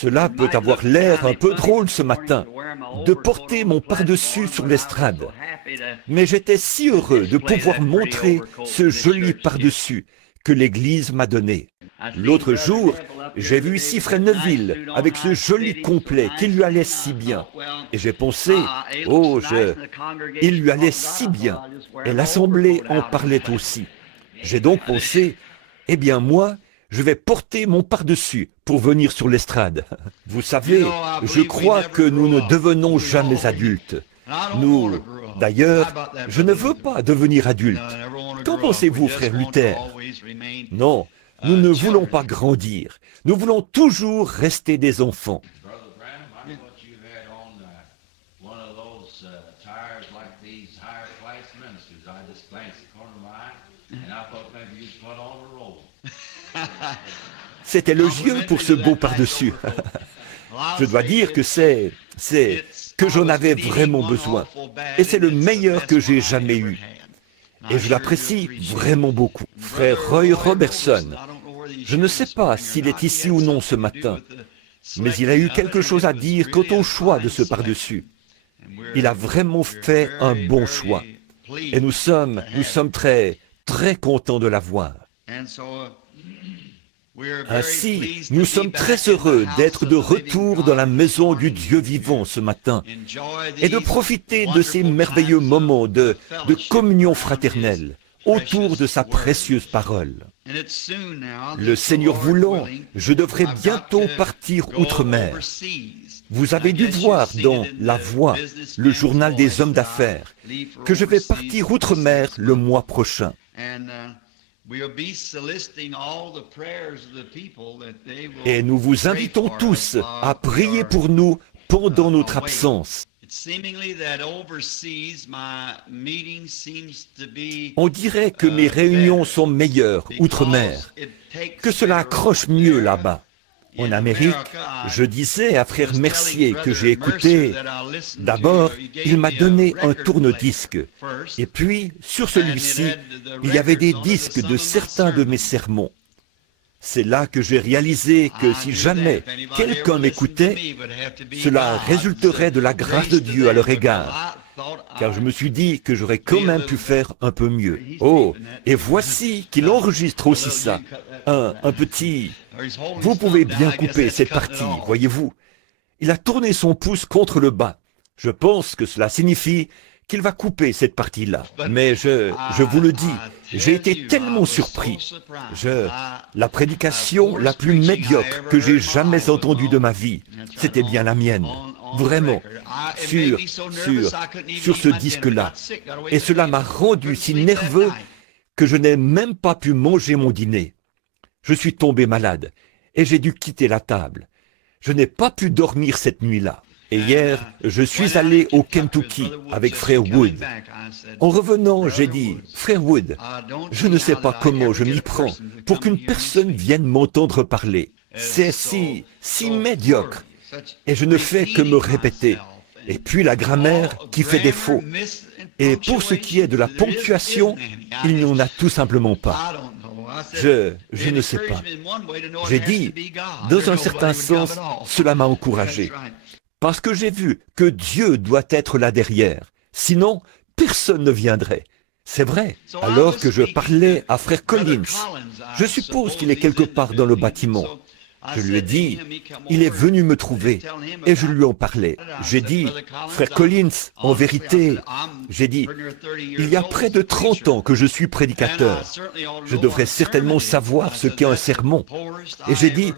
Cela peut avoir l'air un peu drôle ce matin, de porter mon pardessus sur l'estrade. Mais j'étais si heureux de pouvoir montrer ce joli pardessus que l'Église m'a donné. L'autre jour, j'ai vu ici Frère Neville avec ce joli complet qui lui allait si bien. Et j'ai pensé, il lui allait si bien. Et l'Assemblée en parlait aussi. J'ai donc pensé, eh bien moi, je vais porter mon pardessus pour venir sur l'estrade. Vous savez, je crois que nous ne devenons jamais adultes. D'ailleurs, je ne veux pas devenir adulte. Qu'en pensez-vous, frère Luther? Non, nous ne voulons pas grandir. Nous voulons toujours rester des enfants. C'était élogieux pour ce beau pardessus. Je dois dire que que j'en avais vraiment besoin. Et c'est le meilleur que j'ai jamais eu. Et je l'apprécie vraiment beaucoup. Frère Roy Robertson, je ne sais pas s'il est ici ou non ce matin, mais il a eu quelque chose à dire quant au choix de ce pardessus. Il a vraiment fait un bon choix. Et nous sommes très, très contents de l'avoir. Ainsi, nous sommes très heureux d'être de retour dans la maison du Dieu vivant ce matin et de profiter de ces merveilleux moments de communion fraternelle autour de sa précieuse parole. Le Seigneur voulant, je devrais bientôt partir outre-mer. Vous avez dû voir dans La Voix, le journal des hommes d'affaires, que je vais partir outre-mer le mois prochain. Et nous vous invitons tous à prier pour nous pendant notre absence. On dirait que mes réunions sont meilleures outre-mer, que cela accroche mieux là-bas. En Amérique, je disais à frère Mercier que j'ai écouté, d'abord, il m'a donné un tourne-disque, et puis, sur celui-ci, il y avait des disques de certains de mes sermons. C'est là que j'ai réalisé que si jamais quelqu'un m'écoutait, cela résulterait de la grâce de Dieu à leur égard, car je me suis dit que j'aurais quand même pu faire un peu mieux. Oh, et voici qu'il enregistre aussi ça, un petit... Vous pouvez bien couper cette partie, voyez-vous. Il a tourné son pouce contre le bas. Je pense que cela signifie qu'il va couper cette partie-là. Mais je vous le dis, j'ai été tellement surpris. La prédication la plus médiocre que j'ai jamais entendue de ma vie, c'était bien la mienne. Vraiment, sur ce disque-là. Et cela m'a rendu si nerveux que je n'ai même pas pu manger mon dîner. Je suis tombé malade et j'ai dû quitter la table. Je n'ai pas pu dormir cette nuit-là. Et hier, je suis allé au Kentucky avec frère Wood. En revenant, j'ai dit, frère Wood, je ne sais pas comment je m'y prends pour qu'une personne vienne m'entendre parler. C'est si médiocre. Et je ne fais que me répéter. Et puis la grammaire qui fait défaut. Et pour ce qui est de la ponctuation, il n'y en a tout simplement pas. Je ne sais pas. J'ai dit, dans un certain sens, cela m'a encouragé. Parce que j'ai vu que Dieu doit être là derrière. Sinon, personne ne viendrait. C'est vrai. Alors que je parlais à frère Collins, je suppose qu'il est quelque part dans le bâtiment. Je lui ai dit, il est venu me trouver, et je lui en parlais. J'ai dit, frère Collins, en vérité, j'ai dit, il y a près de 30 ans que je suis prédicateur. Je devrais certainement savoir ce qu'est un sermon. Et j'ai dit,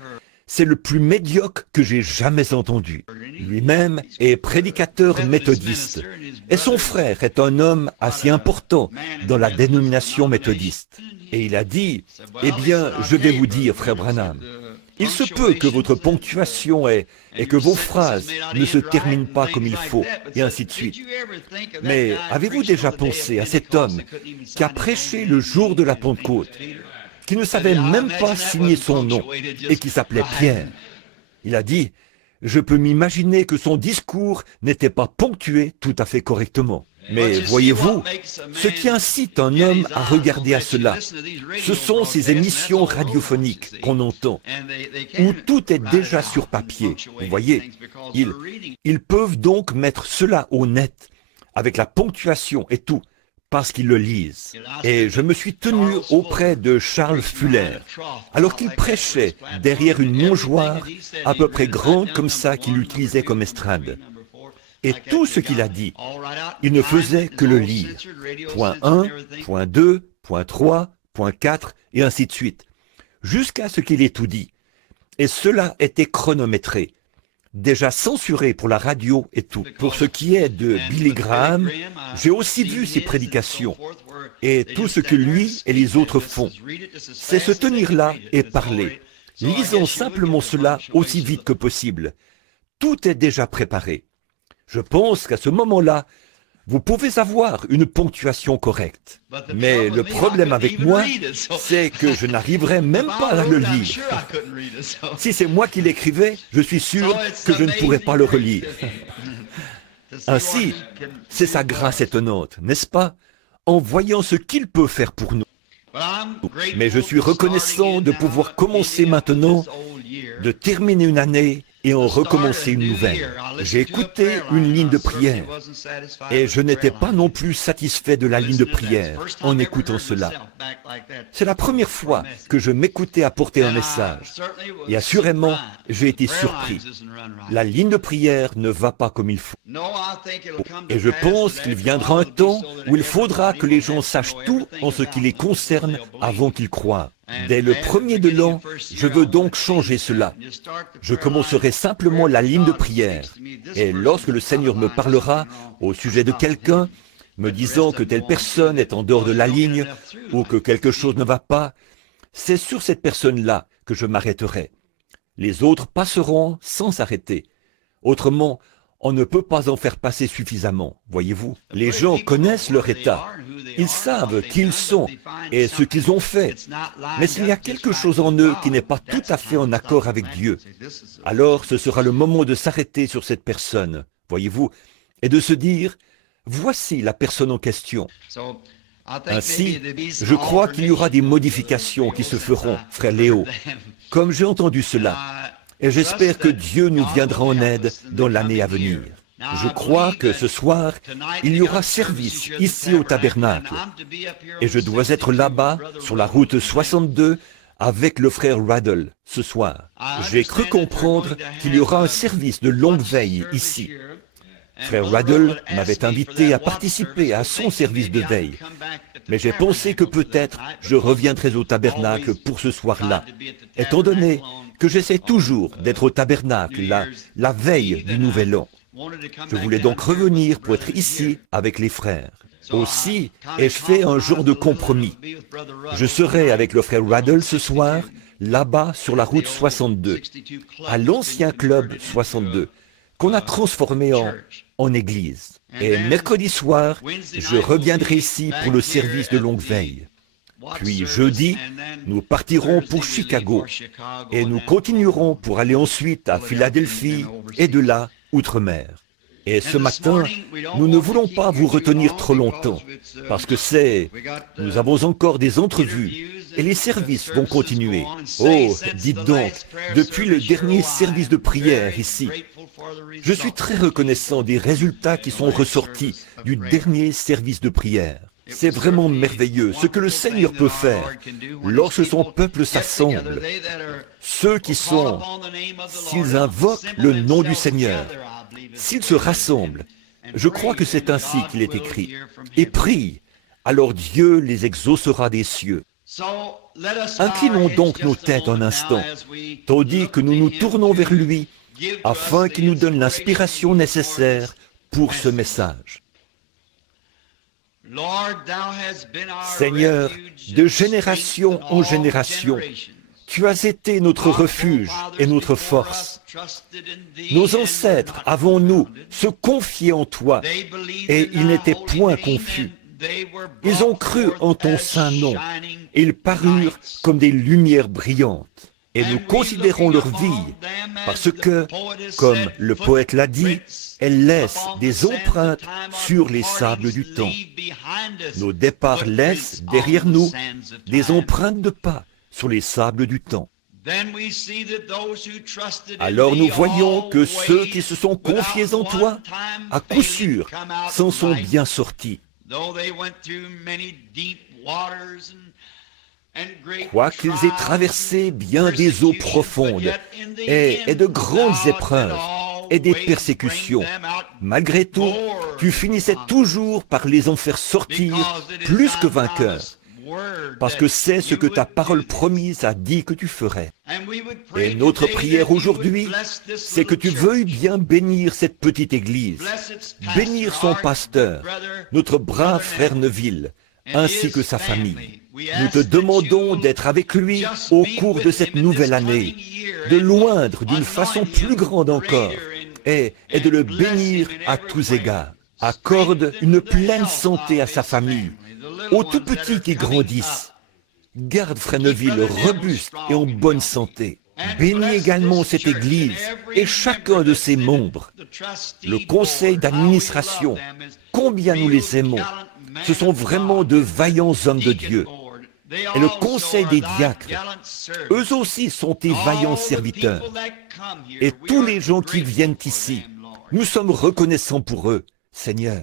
c'est le plus médiocre que j'ai jamais entendu. Lui-même est prédicateur méthodiste, et son frère est un homme assez important dans la dénomination méthodiste. Et il a dit, eh bien, je vais vous dire, frère Branham, il se peut que votre ponctuation et que vos phrases ne se terminent pas comme il faut, et ainsi de suite. Mais avez-vous déjà pensé à cet homme qui a prêché le jour de la Pentecôte, qui ne savait même pas signer son nom, et qui s'appelait Pierre? Il a dit, je peux m'imaginer que son discours n'était pas ponctué tout à fait correctement. Mais voyez-vous, ce qui incite un homme à regarder à cela, ce sont ces émissions radiophoniques qu'on entend, où tout est déjà sur papier. Vous voyez, ils peuvent donc mettre cela au net, avec la ponctuation et tout, parce qu'ils le lisent. Et je me suis tenu auprès de Charles Fuller, alors qu'il prêchait derrière une mangeoire à peu près grande comme ça qu'il utilisait comme estrade. Et tout ce qu'il a dit, il ne faisait que le lire. Point 1, point 2, point 3, point 4, et ainsi de suite, jusqu'à ce qu'il ait tout dit. Et cela était chronométré, déjà censuré pour la radio et tout. Pour ce qui est de Billy Graham, j'ai aussi vu ses prédications, et tout ce que lui et les autres font, c'est se tenir là et parler. Lisons simplement cela aussi vite que possible. Tout est déjà préparé. Je pense qu'à ce moment-là, vous pouvez avoir une ponctuation correcte. Mais le problème avec moi, c'est que je n'arriverai même pas à le lire. Si c'est moi qui l'écrivais, je suis sûr que je ne pourrais pas le relire. Ainsi, c'est sa grâce étonnante, n'est-ce pas, en voyant ce qu'il peut faire pour nous. Mais je suis reconnaissant de pouvoir commencer maintenant, de terminer une année et en recommencer une nouvelle. J'ai écouté une ligne de prière et je n'étais pas non plus satisfait de la ligne de prière en écoutant cela. C'est la première fois que je m'écoutais apporter un message et assurément, j'ai été surpris. La ligne de prière ne va pas comme il faut. Et je pense qu'il viendra un temps où il faudra que les gens sachent tout en ce qui les concerne avant qu'ils croient. Dès le premier de l'an, je veux donc changer cela. Je commencerai simplement la ligne de prière. Et lorsque le Seigneur me parlera au sujet de quelqu'un, me disant que telle personne est en dehors de la ligne ou que quelque chose ne va pas, c'est sur cette personne-là que je m'arrêterai. Les autres passeront sans s'arrêter. Autrement, on ne peut pas en faire passer suffisamment, voyez-vous. Les gens connaissent leur état. Ils savent qui ils sont et ce qu'ils ont fait. Mais s'il y a quelque chose en eux qui n'est pas tout à fait en accord avec Dieu, alors ce sera le moment de s'arrêter sur cette personne, voyez-vous, et de se dire, voici la personne en question. Ainsi, je crois qu'il y aura des modifications qui se feront, frère Léo, comme j'ai entendu cela. Et j'espère que Dieu nous viendra en aide dans l'année à venir. Je crois que ce soir, il y aura service ici au tabernacle. Et je dois être là-bas, sur la route 62, avec le frère Raddle, ce soir. J'ai cru comprendre qu'il y aura un service de longue veille ici. Frère Raddle m'avait invité à participer à son service de veille. Mais j'ai pensé que peut-être je reviendrai au tabernacle pour ce soir-là, étant donné que j'essaie toujours d'être au tabernacle la veille du Nouvel An. Je voulais donc revenir pour être ici avec les frères. Aussi, ai-je fait un genre de compromis. Je serai avec le frère Raddle ce soir, là-bas sur la route 62, à l'ancien club 62, qu'on a transformé en église. Et mercredi soir, je reviendrai ici pour le service de longue veille. Puis jeudi, nous partirons pour Chicago et nous continuerons pour aller ensuite à Philadelphie et de là, outre-mer. Et ce matin, nous ne voulons pas vous retenir trop longtemps, parce que nous avons encore des entrevues et les services vont continuer. Oh, dites donc, depuis le dernier service de prière ici, je suis très reconnaissant des résultats qui sont ressortis du dernier service de prière. C'est vraiment merveilleux ce que le Seigneur peut faire lorsque son peuple s'assemble. Ceux qui sont, s'ils invoquent le nom du Seigneur, s'ils se rassemblent, je crois que c'est ainsi qu'il est écrit, et prient, alors Dieu les exaucera des cieux. Inclinons donc nos têtes un instant, tandis que nous nous tournons vers lui, afin qu'il nous donne l'inspiration nécessaire pour ce message. Seigneur, de génération en génération, tu as été notre refuge et notre force. Nos ancêtres, avant nous, se confiaient en toi, et ils n'étaient point confus. Ils ont cru en ton saint nom, et ils parurent comme des lumières brillantes. Et nous considérons leur vie parce que, comme le poète l'a dit, elles laissent des empreintes sur les sables du temps. Nos départs laissent derrière nous des empreintes de pas sur les sables du temps. Alors nous voyons que ceux qui se sont confiés en toi, à coup sûr, s'en sont bien sortis. Quoiqu'ils aient traversé bien des eaux profondes et de grandes épreuves et des persécutions, malgré tout, tu finissais toujours par les en faire sortir plus que vainqueurs, parce que c'est ce que ta parole promise a dit que tu ferais. Et notre prière aujourd'hui, c'est que tu veuilles bien bénir cette petite église, bénir son pasteur, notre brave frère Neville, ainsi que sa famille. Nous te demandons d'être avec lui au cours de cette nouvelle année, de l'oindre d'une façon plus grande encore, et de le bénir à tous égards. Accorde une pleine santé à sa famille, aux tout petits qui grandissent. Garde frère Neville robuste et en bonne santé. Bénis également cette Église et chacun de ses membres. Le conseil d'administration, combien nous les aimons. Ce sont vraiment de vaillants hommes de Dieu. Et le conseil des diacres, eux aussi sont des vaillants serviteurs. Et tous les gens qui viennent ici, nous sommes reconnaissants pour eux, Seigneur.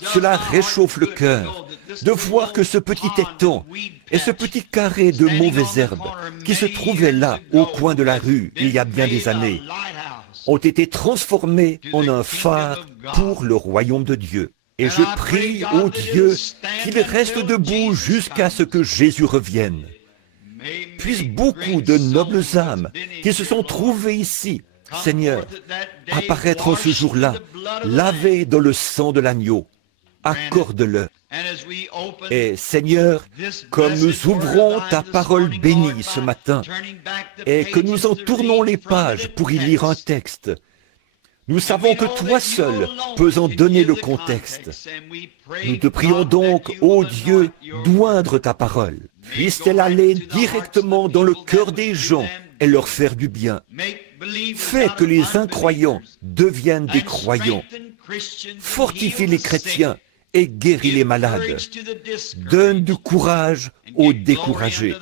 Cela réchauffe le cœur de voir que ce petit étang et ce petit carré de mauvaises herbes qui se trouvaient là au coin de la rue il y a bien des années ont été transformés en un phare pour le royaume de Dieu. Et je prie, ô Dieu, qu'il reste debout jusqu'à ce que Jésus revienne. Puissent beaucoup de nobles âmes qui se sont trouvées ici, Seigneur, apparaître en ce jour-là, lavés dans le sang de l'agneau. Accorde-le. Et Seigneur, comme nous ouvrons ta parole bénie ce matin et que nous en tournons les pages pour y lire un texte, nous savons que toi seul peux en donner le contexte. Nous te prions donc, ô Dieu, d'oindre ta parole. Puisse-t-elle aller directement dans le cœur des gens et leur faire du bien. Fais que les incroyants deviennent des croyants. Fortifie les chrétiens et guéris les malades. Donne du courage aux découragés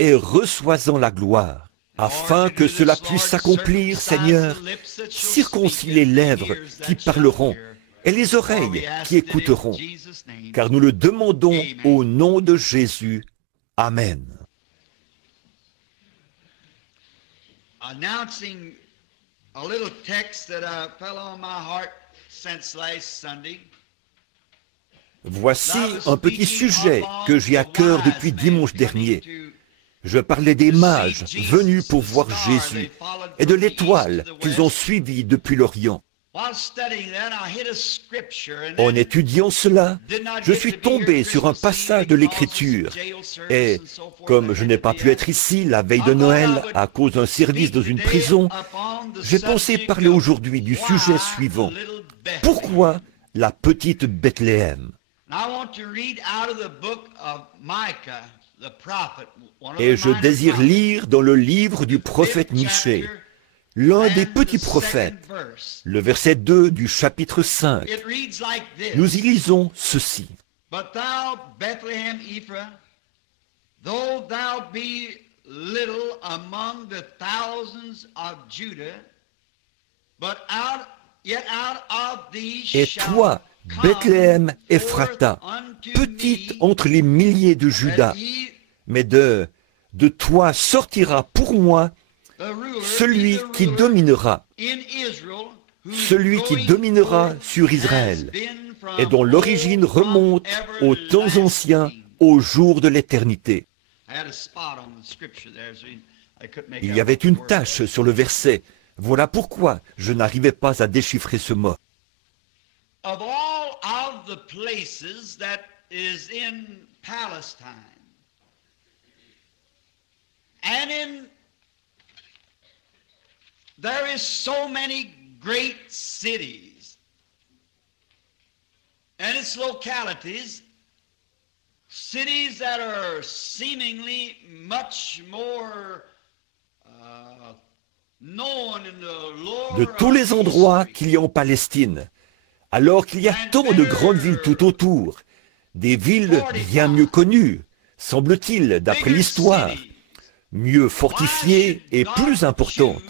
et reçois-en la gloire. Afin que cela puisse s'accomplir, Seigneur, circoncis les lèvres qui parleront et les oreilles qui écouteront, car nous le demandons au nom de Jésus. Amen. Announcing a little text that fell on my heart since last Sunday. Voici un petit sujet que j'ai à cœur depuis dimanche dernier. Je parlais des mages venus pour voir Jésus et de l'étoile qu'ils ont suivie depuis l'Orient. En étudiant cela, je suis tombé sur un passage de l'Écriture et, comme je n'ai pas pu être ici la veille de Noël à cause d'un service dans une prison, j'ai pensé parler aujourd'hui du sujet suivant. Pourquoi la petite Bethléem? Et je désire lire dans le livre du prophète Michée, l'un des petits prophètes, le verset 2 du chapitre 5. Nous y lisons ceci. But thou, Bethlehem Ephraim, though thou be little among the thousands of Judah, but yet out of thee Et shall toi, come Bethléem forth Ephrata, unto petite me entre les milliers de Juda, that he, mais de toi sortira pour moi the ruler, celui is a qui ruler dominera, in Israel, whose celui qui going dominera forth sur has Israël, been from et dont l'origine old, from remonte aux temps anciens, everlasting. aux jours de l'éternité. I had a spot on the scripture there, so I couldn't make Il out y avait what the une word tache was. sur le verset. Voilà pourquoi je n'arrivais pas à déchiffrer ce mot. Of all of the places that is in Palestine and there is so many great cities and its localities, cities that are seemingly much more de tous les endroits qu'il y a en Palestine, alors qu'il y a tant de grandes villes tout autour, des villes bien mieux connues, semble-t-il, d'après l'histoire, mieux fortifiées et plus importantes.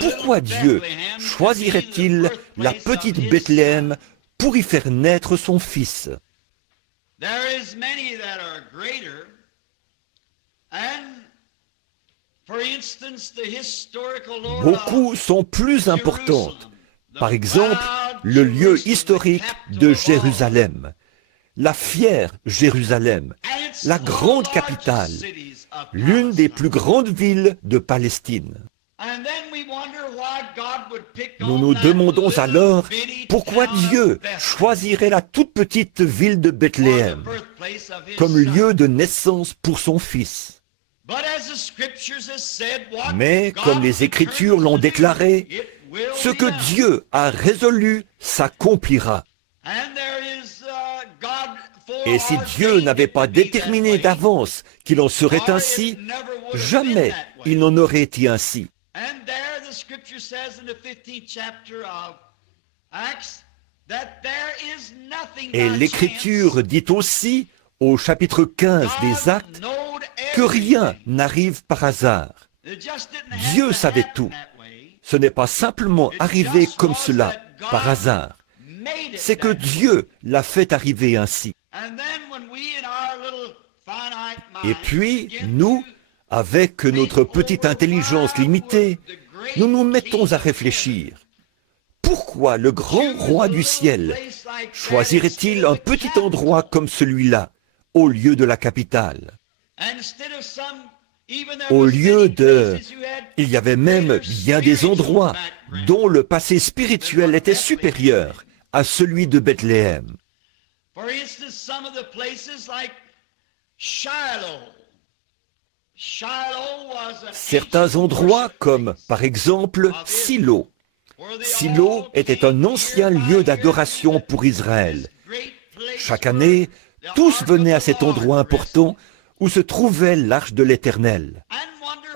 Pourquoi Dieu choisirait-il la petite Bethléem pour y faire naître son fils? Beaucoup sont plus importantes. Par exemple, le lieu historique de Jérusalem, la fière Jérusalem, la grande capitale, l'une des plus grandes villes de Palestine. Nous nous demandons alors pourquoi Dieu choisirait la toute petite ville de Bethléem comme lieu de naissance pour son fils. Mais comme les Écritures l'ont déclaré, ce que Dieu a résolu s'accomplira. Et si Dieu n'avait pas déterminé d'avance qu'il en serait ainsi, jamais il n'en aurait été ainsi. Et l'Écriture dit aussi, au chapitre 15 des Actes, que rien n'arrive par hasard. Dieu savait tout. Ce n'est pas simplement arrivé comme cela, par hasard. C'est que Dieu l'a fait arriver ainsi. Et puis, nous, avec notre petite intelligence limitée, nous nous mettons à réfléchir. Pourquoi le grand roi du ciel choisirait-il un petit endroit comme celui-là, au lieu de la capitale? Au lieu de... Il y avait même bien des endroits dont le passé spirituel était supérieur à celui de Bethléem. Certains endroits comme, par exemple, Silo. Silo était un ancien lieu d'adoration pour Israël. Chaque année, tous venaient à cet endroit important où se trouvait l'arche de l'Éternel.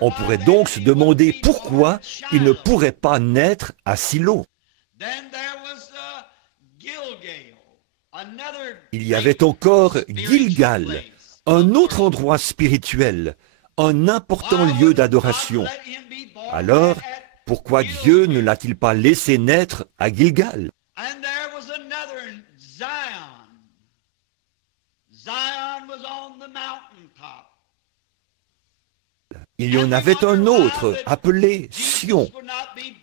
On pourrait donc se demander pourquoi il ne pourrait pas naître à Silo. Il y avait encore Gilgal, un autre endroit spirituel, un important lieu d'adoration. Alors, pourquoi Dieu ne l'a-t-il pas laissé naître à Gilgal? Il y en avait un autre appelé Sion.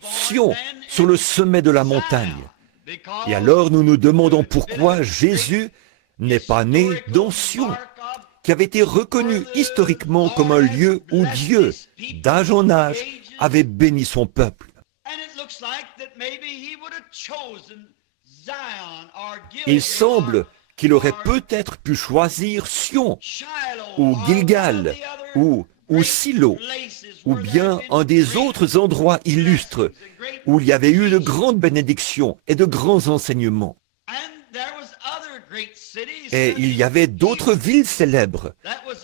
Sion, sur le sommet de la montagne. Et alors nous nous demandons pourquoi Jésus n'est pas né dans Sion, qui avait été reconnu historiquement comme un lieu où Dieu, d'âge en âge, avait béni son peuple. Il semble qu'il aurait peut-être pu choisir Sion, ou Gilgal, ou Silo, ou bien un des autres endroits illustres où il y avait eu de grandes bénédictions et de grands enseignements. Et il y avait d'autres villes célèbres,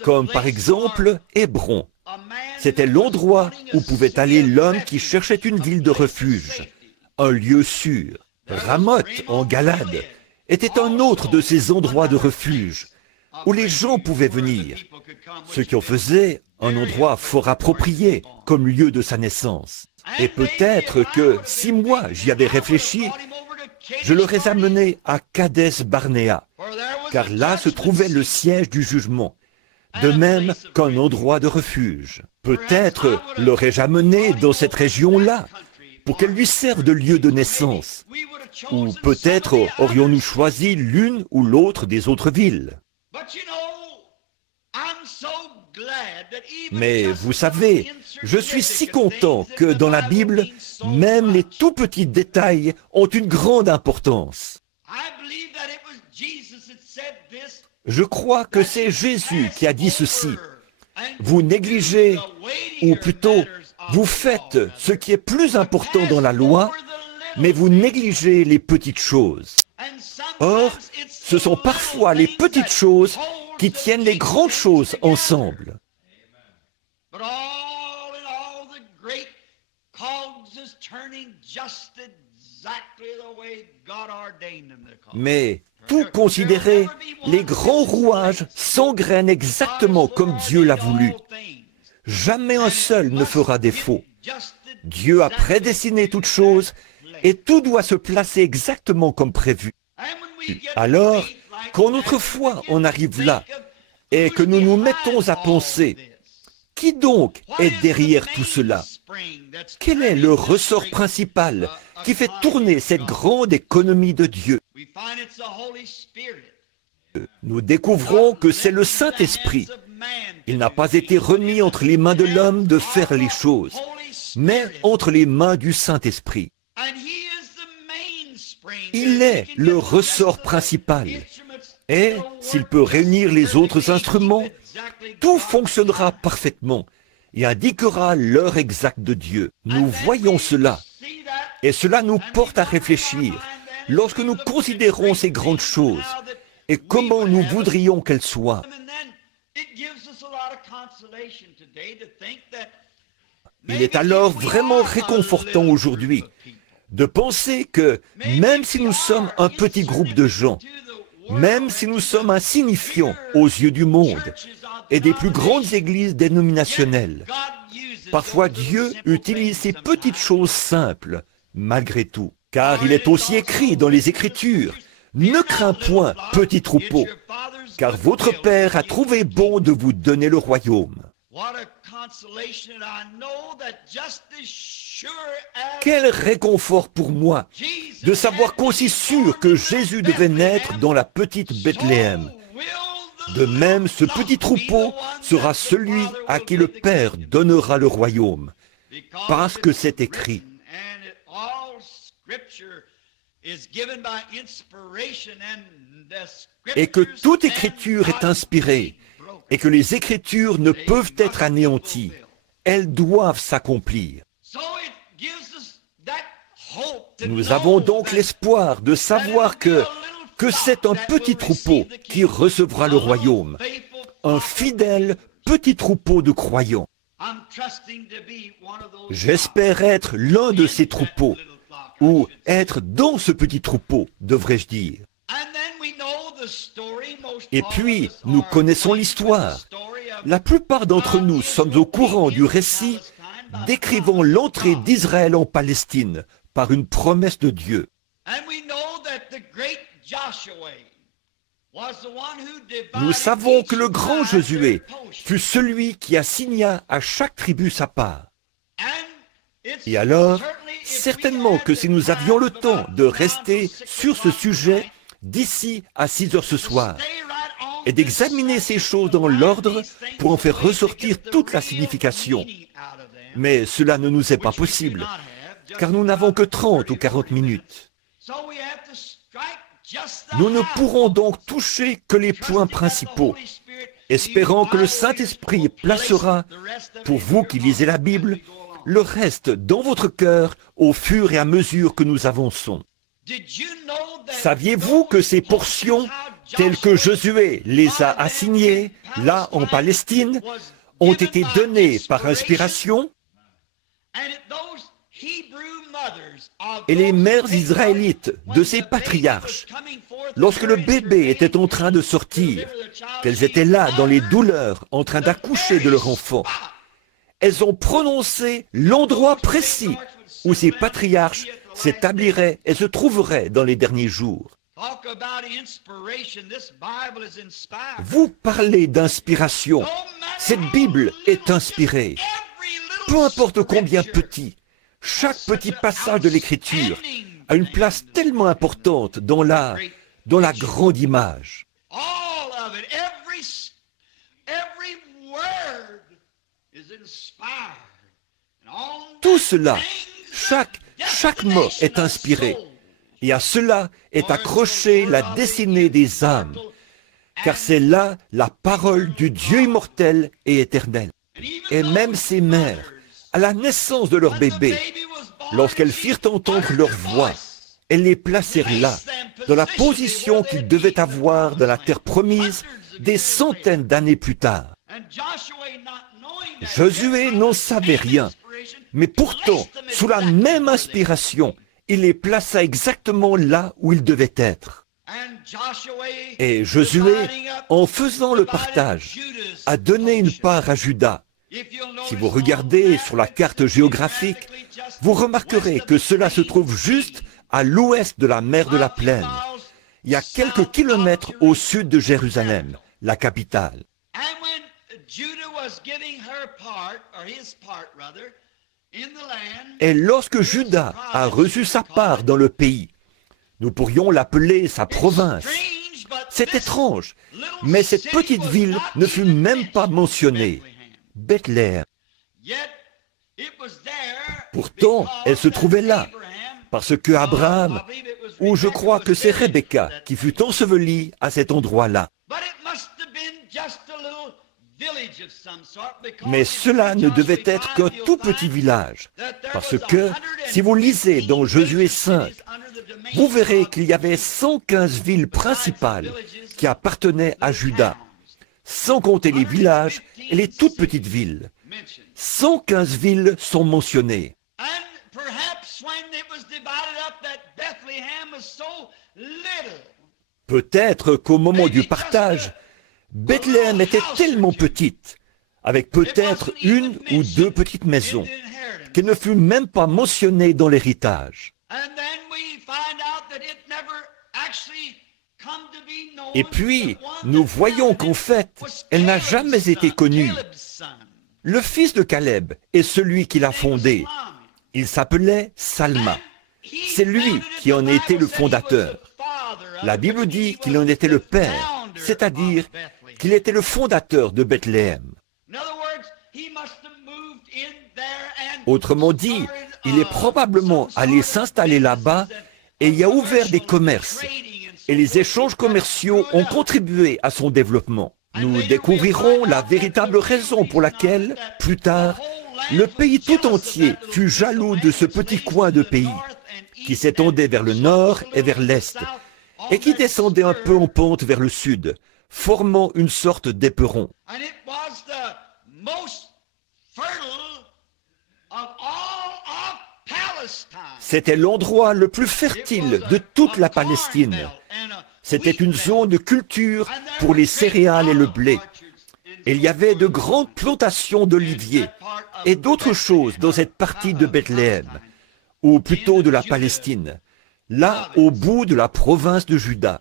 comme par exemple Hébron. C'était l'endroit où pouvait aller l'homme qui cherchait une ville de refuge, un lieu sûr. Ramoth, en Galade, était un autre de ces endroits de refuge où les gens pouvaient venir, ce qui en faisait un endroit fort approprié comme lieu de sa naissance. Et peut-être que si moi j'y avais réfléchi, je l'aurais amené à Kadès Barnéa, car là se trouvait le siège du jugement, de même qu'un endroit de refuge. Peut-être l'aurais-je amené dans cette région-là, pour qu'elle lui serve de lieu de naissance. Ou peut-être aurions-nous choisi l'une ou l'autre des autres villes. Mais vous savez, je suis si content que dans la Bible, même les tout petits détails ont une grande importance. Je crois que c'est Jésus qui a dit ceci. Vous négligez, ou plutôt, vous faites ce qui est plus important dans la loi, mais vous négligez les petites choses. Or, ce sont parfois les petites choses qui tiennent les grandes choses ensemble. Mais, tout considéré, les grands rouages s'engrainent exactement comme Dieu l'a voulu. Jamais un seul ne fera défaut. Dieu a prédestiné toutes choses et tout doit se placer exactement comme prévu. Alors, quand notre foi en arrive là et que nous nous mettons à penser, qui donc est derrière tout cela? Quel est le ressort principal qui fait tourner cette grande économie de Dieu? Nous découvrons que c'est le Saint-Esprit. Il n'a pas été remis entre les mains de l'homme de faire les choses, mais entre les mains du Saint-Esprit. Il est le ressort principal. Et s'il peut réunir les autres instruments, tout fonctionnera parfaitement et indiquera l'heure exacte de Dieu. Nous voyons cela. Et cela nous porte à réfléchir lorsque nous considérons ces grandes choses et comment nous voudrions qu'elles soient. Il est alors vraiment réconfortant aujourd'hui de penser que même si nous sommes un petit groupe de gens, même si nous sommes insignifiants aux yeux du monde et des plus grandes églises dénominationnelles, parfois Dieu utilise ces petites choses simples, malgré tout. Car il est aussi écrit dans les Écritures, « Ne crains point, petit troupeau, car votre Père a trouvé bon de vous donner le royaume. » Quel réconfort pour moi de savoir qu'aussi sûr que Jésus devait naître dans la petite Bethléem, de même ce petit troupeau sera celui à qui le Père donnera le royaume, parce que c'est écrit. Et que toute écriture est inspirée, et que les écritures ne peuvent être anéanties, elles doivent s'accomplir. Nous avons donc l'espoir de savoir que c'est un petit troupeau qui recevra le royaume, un fidèle petit troupeau de croyants. J'espère être l'un de ces troupeaux, ou être dans ce petit troupeau, devrais-je dire. Et puis, nous connaissons l'histoire. La plupart d'entre nous sommes au courant du récit décrivant l'entrée d'Israël en Palestine par une promesse de Dieu. Nous savons que le grand Josué fut celui qui assigna à chaque tribu sa part. Et alors, certainement que si nous avions le temps de rester sur ce sujet d'ici à 6 heures ce soir, et d'examiner ces choses dans l'ordre pour en faire ressortir toute la signification. Mais cela ne nous est pas possible, car nous n'avons que 30 ou 40 minutes. Nous ne pourrons donc toucher que les points principaux, espérant que le Saint-Esprit placera, pour vous qui lisez la Bible, le reste dans votre cœur au fur et à mesure que nous avançons. Saviez-vous que ces portions, telles que Josué les a assignées, là en Palestine, ont été données par inspiration? Et les mères israélites de ces patriarches, lorsque le bébé était en train de sortir, qu'elles étaient là dans les douleurs, en train d'accoucher de leur enfant, elles ont prononcé l'endroit précis où ces patriarches s'établiraient et se trouveraient dans les derniers jours. Vous parlez d'inspiration. Cette Bible est inspirée. Peu importe combien petit, chaque petit passage de l'Écriture a une place tellement importante dans la grande image. Tout cela, chaque mot est inspiré. Et à cela est accrochée la destinée des âmes, car c'est là la parole du Dieu immortel et éternel. Et même ces mères, à la naissance de leur bébé, lorsqu'elles firent entendre leur voix, elles les placèrent là, dans la position qu'ils devaient avoir dans la terre promise des centaines d'années plus tard. Josué n'en savait rien, Mais pourtant, sous la même inspiration, il les plaça exactement là où ils devaient être. Et Josué, en faisant le partage, a donné une part à Juda. Si vous regardez sur la carte géographique, vous remarquerez que cela se trouve juste à l'ouest de la mer de la Plaine. Il y a quelques kilomètres au sud de Jérusalem, la capitale. Et lorsque Juda a reçu sa part dans le pays, nous pourrions l'appeler sa province. C'est étrange, mais cette petite ville ne fut même pas mentionnée, Bethléem. Pourtant, elle se trouvait là, parce que Abraham, ou je crois que c'est Rebecca, qui fut ensevelie à cet endroit-là. Mais cela ne devait être qu'un tout petit village, parce que si vous lisez dans Josué 5, vous verrez qu'il y avait 115 villes principales qui appartenaient à Juda, sans compter les villages et les toutes petites villes. 115 villes sont mentionnées. Peut-être qu'au moment du partage, Bethléem était tellement petite, avec peut-être une ou deux petites maisons, qu'elle ne fut même pas mentionnée dans l'héritage. Et puis, nous voyons qu'en fait, elle n'a jamais été connue. Le fils de Caleb est celui qui l'a fondée. Il s'appelait Salma. C'est lui qui en était le fondateur. La Bible dit qu'il en était le père, c'est-à-dire qu'il était le fondateur de Bethléem. Autrement dit, il est probablement allé s'installer là-bas et y a ouvert des commerces. Et les échanges commerciaux ont contribué à son développement. Nous découvrirons la véritable raison pour laquelle, plus tard, le pays tout entier fut jaloux de ce petit coin de pays qui s'étendait vers le nord et vers l'est et qui descendait un peu en pente vers le sud, formant une sorte d'éperon. C'était l'endroit le plus fertile de toute la Palestine. C'était une zone de culture pour les céréales et le blé. Il y avait de grandes plantations d'oliviers et d'autres choses dans cette partie de Bethléem, ou plutôt de la Palestine, là au bout de la province de Juda.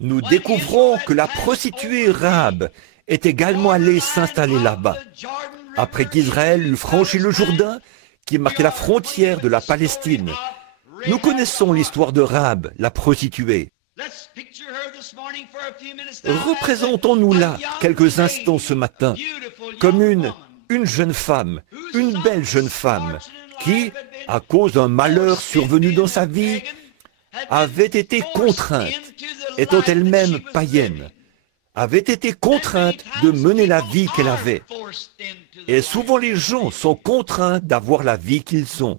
Nous découvrons que la prostituée Rahab est également allée s'installer là-bas. Après qu'Israël eut franchi le Jourdain, qui marquait la frontière de la Palestine, nous connaissons l'histoire de Rahab, la prostituée. Représentons-nous-la quelques instants ce matin, comme une jeune femme, une belle jeune femme, qui, à cause d'un malheur survenu dans sa vie, avait été contrainte, étant elle-même païenne, avait été contrainte de mener la vie qu'elle avait. Et souvent les gens sont contraints d'avoir la vie qu'ils ont.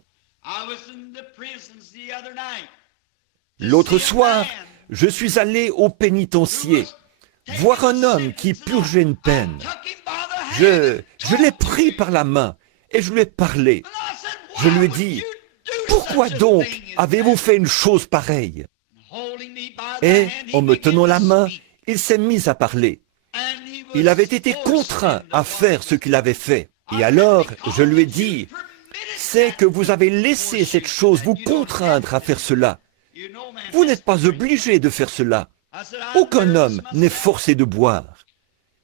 L'autre soir, je suis allé au pénitencier, voir un homme qui purgeait une peine. Je l'ai pris par la main et je lui ai parlé. Je lui ai dit, « Pourquoi donc avez-vous fait une chose pareille ?» Et, en me tenant la main, il s'est mis à parler. Il avait été contraint à faire ce qu'il avait fait. Et alors, je lui ai dit, « C'est que vous avez laissé cette chose vous contraindre à faire cela. Vous n'êtes pas obligé de faire cela. Aucun homme n'est forcé de boire. »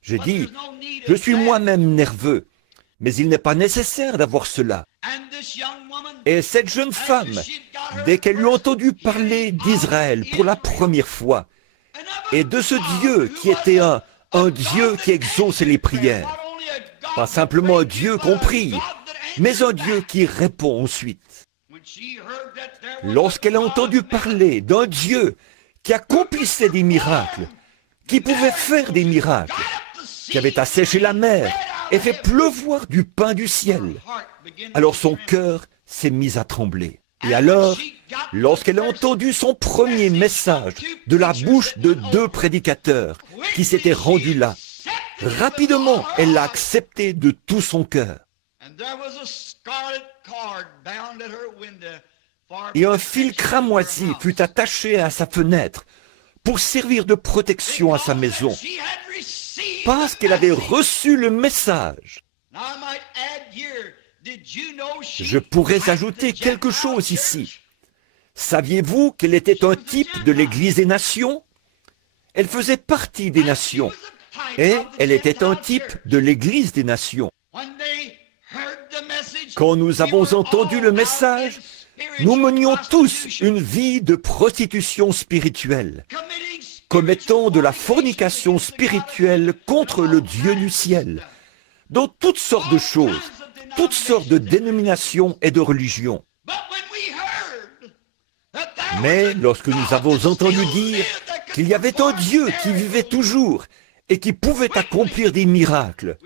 J'ai dit, « Je suis moi-même nerveux, mais il n'est pas nécessaire d'avoir cela. » Et cette jeune femme, dès qu'elle eut entendu parler d'Israël pour la première fois, et de ce Dieu qui était un Dieu qui exauçait les prières, pas simplement un Dieu qu'on prie, mais un Dieu qui répond ensuite. Lorsqu'elle a entendu parler d'un Dieu qui accomplissait des miracles, qui pouvait faire des miracles, qui avait asséché la mer et fait pleuvoir du pain du ciel, alors son cœur s'est mis à trembler. Et alors, lorsqu'elle a entendu son premier message de la bouche de 2 prédicateurs qui s'étaient rendus là, rapidement, elle l'a accepté de tout son cœur. Et un fil cramoisi fut attaché à sa fenêtre pour servir de protection à sa maison, parce qu'elle avait reçu le message. Je pourrais ajouter quelque chose ici. Saviez-vous qu'elle était un type de l'Église des nations? Elle faisait partie des nations, et elle était un type de l'Église des nations. Quand nous avons entendu le message, nous menions tous une vie de prostitution spirituelle, commettant de la fornication spirituelle contre le Dieu du ciel, dans toutes sortes de choses, toutes sortes de dénominations et de religions. Mais lorsque nous avons entendu dire qu'il y avait un Dieu qui vivait toujours et qui pouvait accomplir des miracles,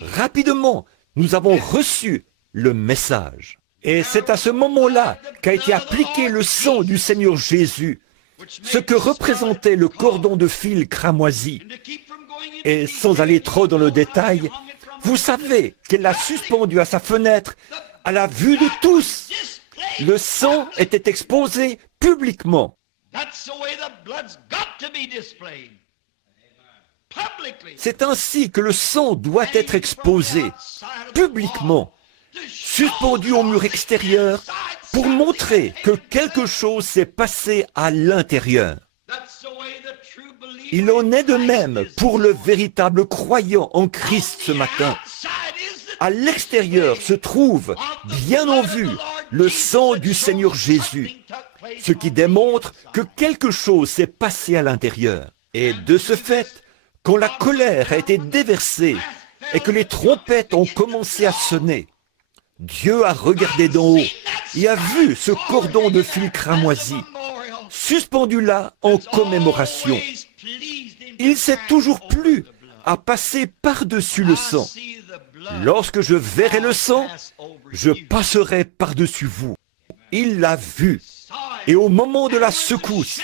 rapidement, nous avons reçu le message. Et c'est à ce moment-là qu'a été appliqué le sang du Seigneur Jésus, ce que représentait le cordon de fil cramoisi. Et sans aller trop dans le détail, vous savez qu'elle l'a suspendu à sa fenêtre à la vue de tous. Le sang était exposé publiquement. C'est ainsi que le sang doit être exposé publiquement, suspendu au mur extérieur pour montrer que quelque chose s'est passé à l'intérieur. Il en est de même pour le véritable croyant en Christ ce matin. À l'extérieur se trouve, bien en vue, le sang du Seigneur Jésus, ce qui démontre que quelque chose s'est passé à l'intérieur. Et de ce fait, quand la colère a été déversée et que les trompettes ont commencé à sonner, Dieu a regardé d'en haut et a vu ce cordon de fil cramoisi, suspendu là en commémoration. Il s'est toujours plu à passer par-dessus le sang. Lorsque je verrai le sang, je passerai par-dessus vous. Il l'a vu. Et au moment de la secousse,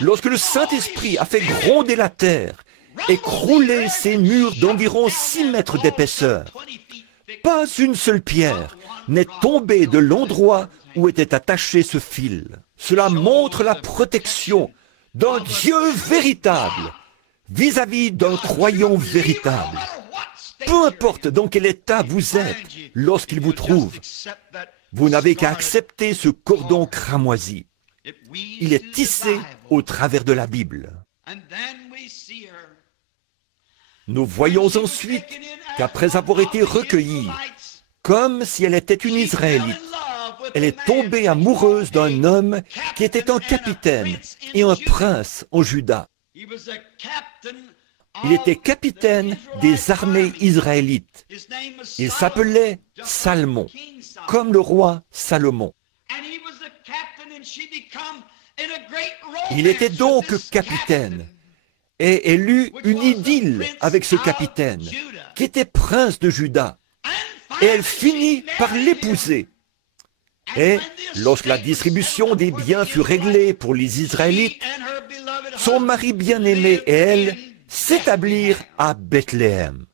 lorsque le Saint-Esprit a fait gronder la terre et crouler ces murs d'environ 6 mètres d'épaisseur, pas une seule pierre n'est tombée de l'endroit où était attaché ce fil. Cela montre la protection d'un Dieu véritable vis-à-vis d'un croyant véritable. Peu importe dans quel état vous êtes lorsqu'il vous trouve, vous n'avez qu'à accepter ce cordon cramoisi. Il est tissé au travers de la Bible. Nous voyons ensuite qu'après avoir été recueillie, comme si elle était une Israélite, elle est tombée amoureuse d'un homme qui était un capitaine et un prince en Juda. Il était capitaine des armées israélites. Il s'appelait Salmon, comme le roi Salomon. Il était donc capitaine, et elle eut une idylle avec ce capitaine, qui était prince de Juda, et elle finit par l'épouser. Et lorsque la distribution des biens fut réglée pour les Israélites, son mari bien-aimé et elle s'établirent à Bethléem.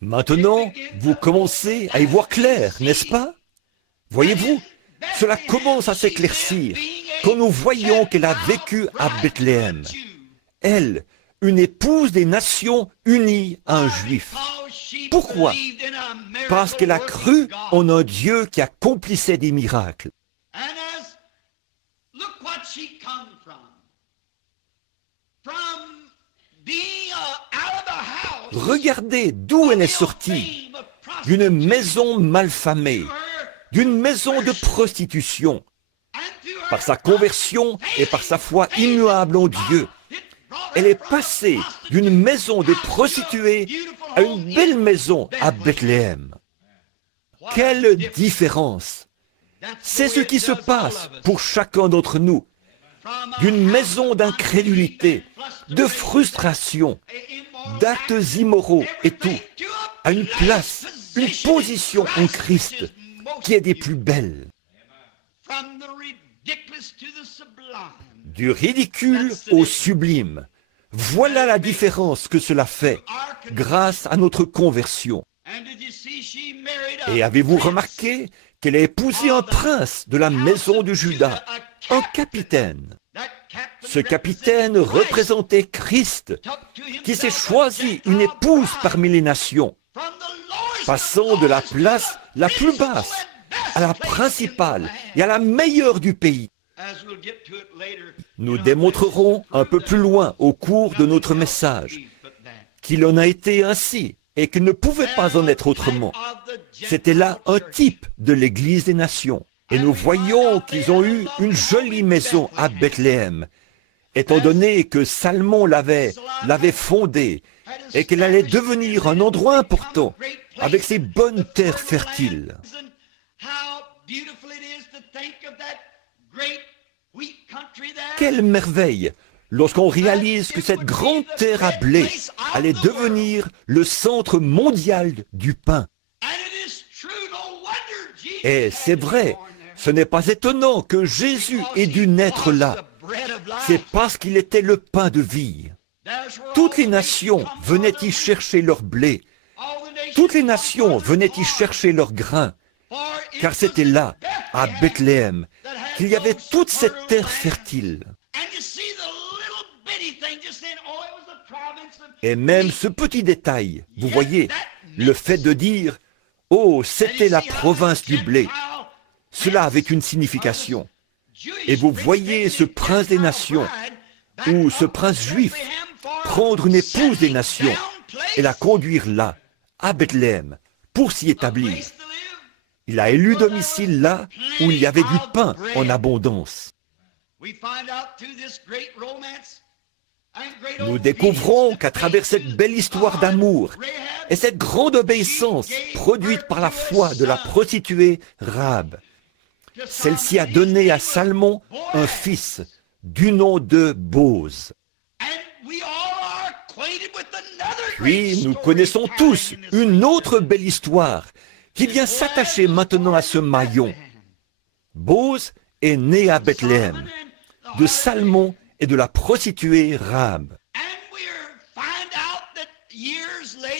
Maintenant, vous commencez à y voir clair, n'est-ce pas? Voyez-vous, cela commence à s'éclaircir quand nous voyons qu'elle a vécu à Bethléem. Elle, une épouse des nations unie à un juif. Pourquoi? Parce qu'elle a cru en un Dieu qui accomplissait des miracles. Regardez d'où elle est sortie, d'une maison malfamée, d'une maison de prostitution. Par sa conversion et par sa foi immuable en Dieu, elle est passée d'une maison de prostituées à une belle maison à Bethléem. Quelle différence! C'est ce qui se passe pour chacun d'entre nous. D'une maison d'incrédulité, de frustration, d'actes immoraux et tout, à une place une position en Christ qui est des plus belles. Du ridicule au sublime. Voilà la différence que cela fait grâce à notre conversion. Et avez-vous remarqué qu'elle a épousé un prince de la maison de Juda, un capitaine. Ce capitaine représentait Christ, qui s'est choisi une épouse parmi les nations, passant de la place la plus basse à la principale et à la meilleure du pays. Nous démontrerons un peu plus loin au cours de notre message qu'il en a été ainsi et qu'il ne pouvait pas en être autrement. C'était là un type de l'Église des nations. Et nous voyons qu'ils ont eu une jolie maison à Bethléem, étant donné que Salmon l'avait fondée et qu'elle allait devenir un endroit important avec ses bonnes terres fertiles. Quelle merveille lorsqu'on réalise que cette grande terre à blé allait devenir le centre mondial du pain. Et c'est vrai, ce n'est pas étonnant que Jésus ait dû naître là. C'est parce qu'il était le pain de vie. Toutes les nations venaient y chercher leur blé. Toutes les nations venaient y chercher leur grain. Car c'était là, à Bethléem, qu'il y avait toute cette terre fertile. Et même ce petit détail, vous voyez, le fait de dire « Oh, c'était la province du blé », cela avait une signification. Et vous voyez ce prince des nations, ou ce prince juif, prendre une épouse des nations et la conduire là, à Bethléem, pour s'y établir. Il a élu domicile là où il y avait du pain en abondance. Nous découvrons qu'à travers cette belle histoire d'amour et cette grande obéissance produite par la foi de la prostituée Rahab, celle-ci a donné à Salmon un fils du nom de Boz. Puis nous connaissons tous une autre belle histoire qui vient s'attacher maintenant à ce maillon. Boz est né à Bethléem, de Salmon et de la prostituée Rahab.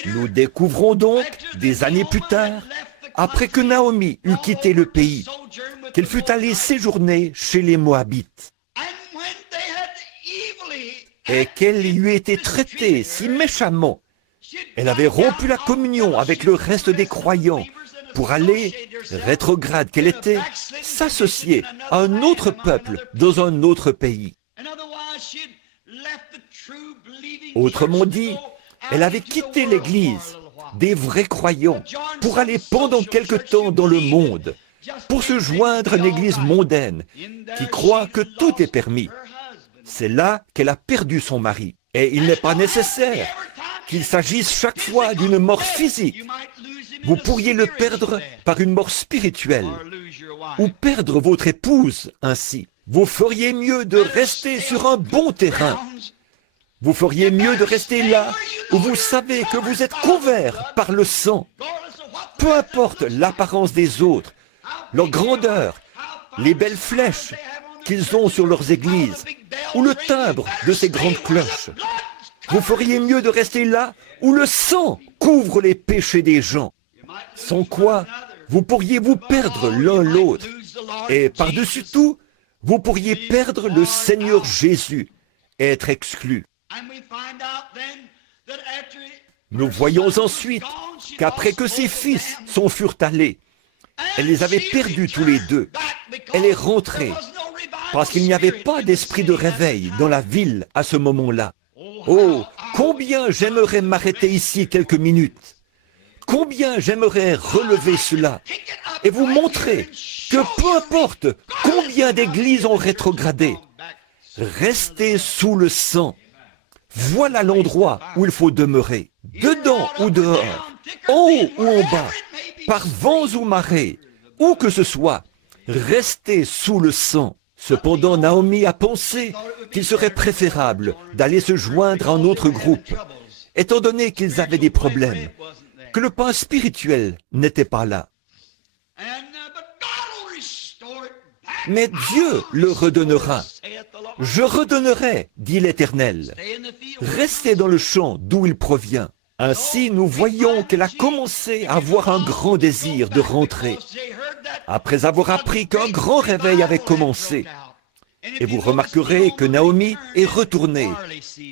Nous découvrons donc, des années plus tard, après que Naomi eut quitté le pays, qu'elle fut allée séjourner chez les Moabites, et qu'elle y eut été traitée si méchamment. Elle avait rompu la communion avec le reste des croyants pour aller, rétrograde qu'elle était, s'associer à un autre peuple dans un autre pays. Autrement dit, elle avait quitté l'Église des vrais croyants pour aller pendant quelque temps dans le monde, pour se joindre à une Église mondaine qui croit que tout est permis. C'est là qu'elle a perdu son mari. Et il n'est pas nécessaire qu'il s'agisse chaque fois d'une mort physique. Vous pourriez le perdre par une mort spirituelle, ou perdre votre épouse ainsi. Vous feriez mieux de rester sur un bon terrain. Vous feriez mieux de rester là où vous savez que vous êtes couvert par le sang. Peu importe l'apparence des autres, leur grandeur, les belles flèches qu'ils ont sur leurs églises, ou le timbre de ces grandes cloches. Vous feriez mieux de rester là où le sang couvre les péchés des gens. Sans quoi, vous pourriez vous perdre l'un l'autre. Et par-dessus tout, vous pourriez perdre le Seigneur Jésus et être exclu. Nous voyons ensuite qu'après que ses fils s'en furent allés, elle les avait perdus tous les deux. Elle est rentrée parce qu'il n'y avait pas d'esprit de réveil dans la ville à ce moment-là. Oh, combien j'aimerais m'arrêter ici quelques minutes. Combien j'aimerais relever cela et vous montrer que peu importe combien d'églises ont rétrogradé, restez sous le sang. Voilà l'endroit où il faut demeurer, dedans ou dehors, en haut ou en bas, par vents ou marées, où que ce soit, restez sous le sang. Cependant, Naomi a pensé qu'il serait préférable d'aller se joindre à un autre groupe, étant donné qu'ils avaient des problèmes. que le pain spirituel n'était pas là. Mais Dieu le redonnera. Je redonnerai, dit l'Éternel. Restez dans le champ d'où il provient. Ainsi, nous voyons qu'elle a commencé à avoir un grand désir de rentrer, après avoir appris qu'un grand réveil avait commencé. Et vous remarquerez que Naomi est retournée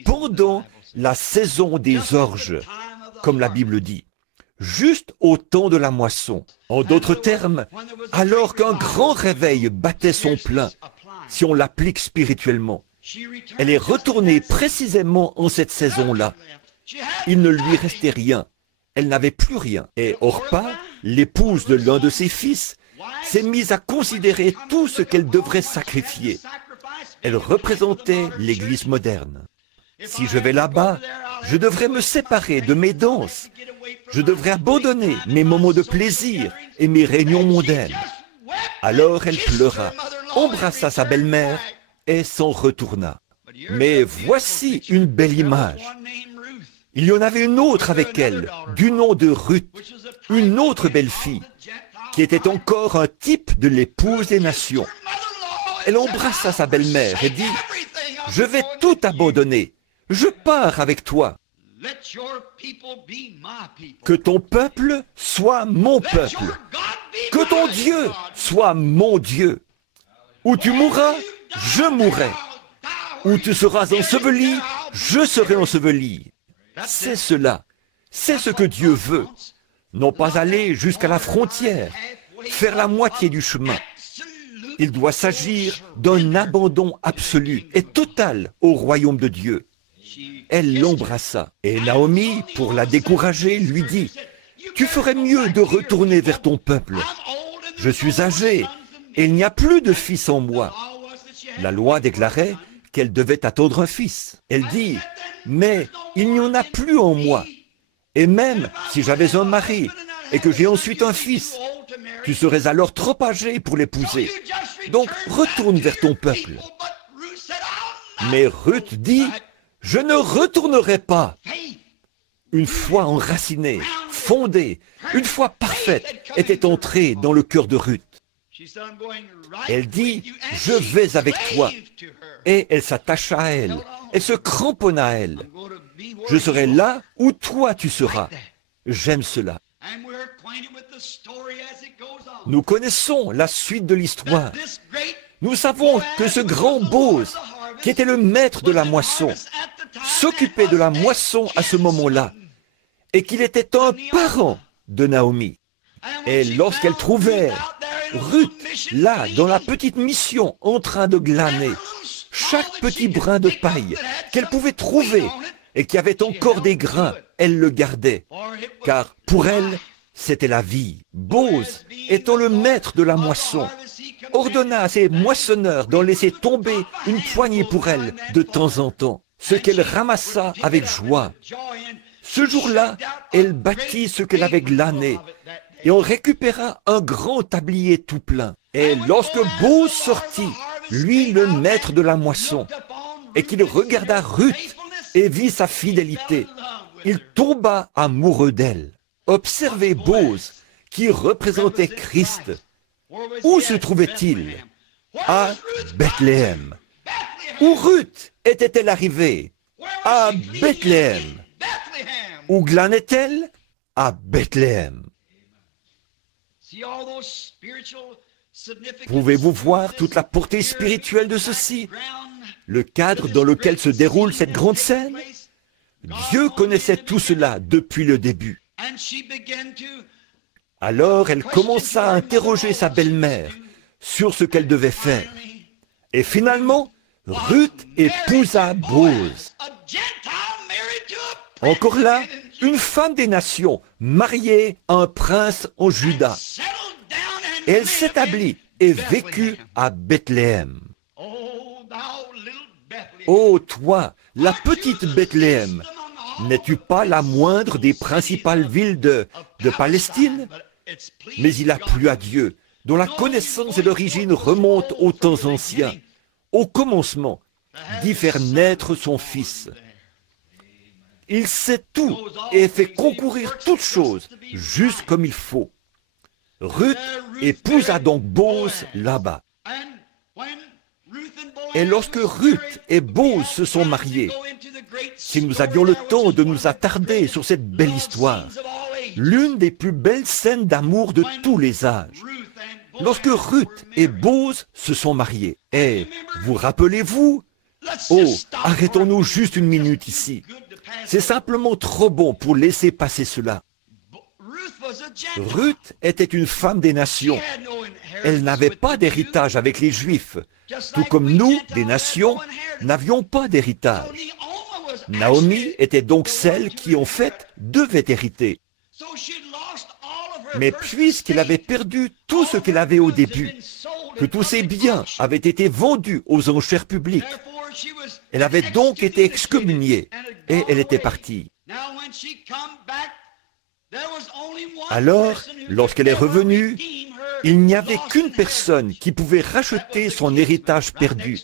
pendant la saison des orges, comme la Bible dit, juste au temps de la moisson. En d'autres termes, alors qu'un grand réveil battait son plein, si on l'applique spirituellement. Elle est retournée précisément en cette saison-là. Il ne lui restait rien. Elle n'avait plus rien. Et Orpa, l'épouse de l'un de ses fils, s'est mise à considérer tout ce qu'elle devrait sacrifier. Elle représentait l'Église moderne. Si je vais là-bas, je devrais me séparer de mes danses. Je devrais abandonner mes moments de plaisir et mes réunions mondaines. Alors elle pleura, embrassa sa belle-mère et s'en retourna. Mais voici une belle image. Il y en avait une autre avec elle, du nom de Ruth, une autre belle-fille, qui était encore un type de l'épouse des nations. Elle embrassa sa belle-mère et dit, « Je vais tout abandonner, je pars avec toi. Que ton peuple soit mon peuple, que ton Dieu soit mon Dieu. Où tu mourras, je mourrai. Où tu seras enseveli, je serai enseveli. » C'est cela, c'est ce que Dieu veut. Non pas aller jusqu'à la frontière, faire la moitié du chemin. Il doit s'agir d'un abandon absolu et total au royaume de Dieu. Elle l'embrassa et Naomi, pour la décourager, lui dit, « Tu ferais mieux de retourner vers ton peuple. Je suis âgée et il n'y a plus de fils en moi. » La loi déclarait qu'elle devait attendre un fils. Elle dit, « Mais il n'y en a plus en moi. Et même si j'avais un mari et que j'ai ensuite un fils, tu serais alors trop âgé pour l'épouser. Donc retourne vers ton peuple. » Mais Ruth dit, « Je ne retournerai pas. » Une foi enracinée, fondée, une foi parfaite était entrée dans le cœur de Ruth. Elle dit, « Je vais avec toi. » Et elle s'attacha à elle. Elle se cramponna à elle. « Je serai là où toi tu seras. » J'aime cela. Nous connaissons la suite de l'histoire. Nous savons que ce grand Bose, qui était le maître de la moisson, s'occupait de la moisson à ce moment-là, et qu'il était un parent de Naomi. Et lorsqu'elle trouvait Ruth, là, dans la petite mission, en train de glaner, chaque petit brin de paille qu'elle pouvait trouver et qui avait encore des grains, elle le gardait, car pour elle, c'était la vie. Bose, étant le maître de la moisson, ordonna à ses moissonneurs d'en laisser tomber une poignée pour elle de temps en temps, ce qu'elle ramassa avec joie. Ce jour-là, elle bâtit ce qu'elle avait glané, et on récupéra un grand tablier tout plein. Et lorsque Bose sortit, lui le maître de la moisson, et qu'il regarda Ruth et vit sa fidélité, il tomba amoureux d'elle. Observez Bose, qui représentait Christ. Où se trouvait-il? À Bethléem. Où Ruth était-elle arrivée? À Bethléem. Où glanait-elle? À Bethléem. Pouvez-vous voir toute la portée spirituelle de ceci? Le cadre dans lequel se déroule cette grande scène? Dieu connaissait tout cela depuis le début. Alors elle commença à interroger sa belle-mère sur ce qu'elle devait faire. Et finalement, Ruth épousa Bose. Encore là, une femme des nations mariée à un prince en Juda. Et elle s'établit et vécut à Bethléem. Ô toi, la petite Bethléem, n'es-tu pas la moindre des principales villes de Palestine? Mais il a plu à Dieu, dont la connaissance et l'origine remontent aux temps anciens, au commencement, d'y faire naître son Fils. Il sait tout et fait concourir toutes choses, juste comme il faut. Ruth épousa donc Boz là-bas. Et lorsque Ruth et Boz se sont mariés, si nous avions le temps de nous attarder sur cette belle histoire, l'une des plus belles scènes d'amour de tous les âges, lorsque Ruth et Boz se sont mariés. Et vous rappelez-vous? Oh, arrêtons-nous juste une minute ici. C'est simplement trop bon pour laisser passer cela. Ruth était une femme des nations. Elle n'avait pas d'héritage avec les Juifs, tout comme nous, des nations, n'avions pas d'héritage. Naomi était donc celle qui, en fait, devait hériter. Mais puisqu'elle avait perdu tout ce qu'elle avait au début, que tous ses biens avaient été vendus aux enchères publiques, elle avait donc été excommuniée et elle était partie. Alors, lorsqu'elle est revenue, il n'y avait qu'une personne qui pouvait racheter son héritage perdu.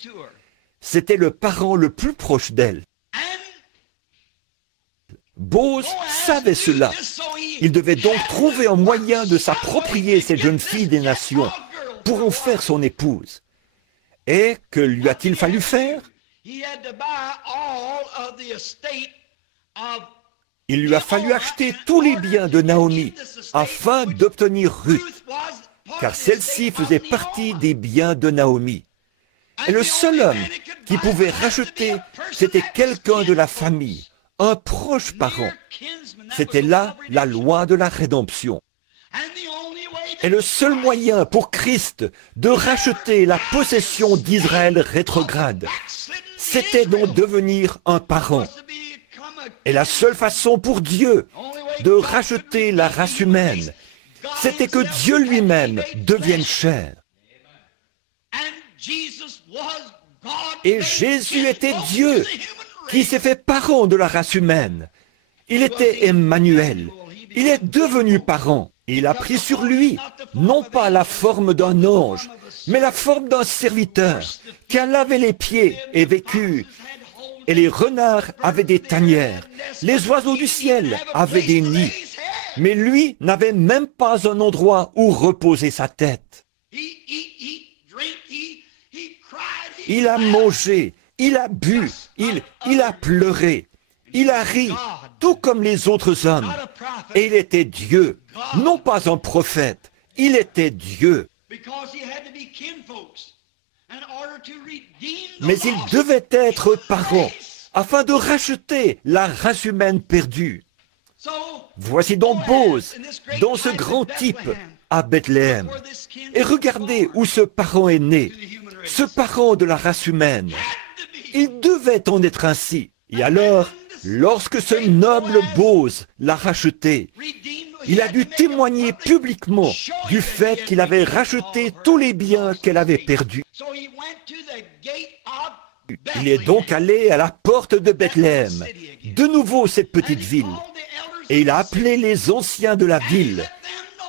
C'était le parent le plus proche d'elle. Boz savait cela. Il devait donc trouver un moyen de s'approprier cette jeune fille des nations pour en faire son épouse. Et que lui a-t-il fallu faire? Il lui a fallu acheter tous les biens de Naomi afin d'obtenir Ruth, car celle-ci faisait partie des biens de Naomi. Et le seul homme qui pouvait racheter, c'était quelqu'un de la famille, un proche parent. C'était là la loi de la rédemption. Et le seul moyen pour Christ de racheter la possession d'Israël rétrograde, c'était d'en devenir un parent. Et la seule façon pour Dieu de racheter la race humaine, c'était que Dieu lui-même devienne chair. Et Jésus était Dieu qui s'est fait parent de la race humaine. Il était Emmanuel. Il est devenu parent. Il a pris sur lui, non pas la forme d'un ange, mais la forme d'un serviteur qui a lavé les pieds et vécu. Et les renards avaient des tanières, les oiseaux du ciel avaient des nids, mais lui n'avait même pas un endroit où reposer sa tête. Il a mangé, il a bu, il a pleuré, il a ri, tout comme les autres hommes. Et il était Dieu, non pas un prophète, il était Dieu. Mais il devait être parent afin de racheter la race humaine perdue. Voici donc Boz dans ce grand type à Bethléem. Et regardez où ce parent est né, ce parent de la race humaine. Il devait en être ainsi. Et alors, lorsque ce noble Boz l'a racheté, il a dû témoigner publiquement du fait qu'il avait racheté tous les biens qu'elle avait perdus. Il est donc allé à la porte de Bethléem, de nouveau cette petite ville, et il a appelé les anciens de la ville,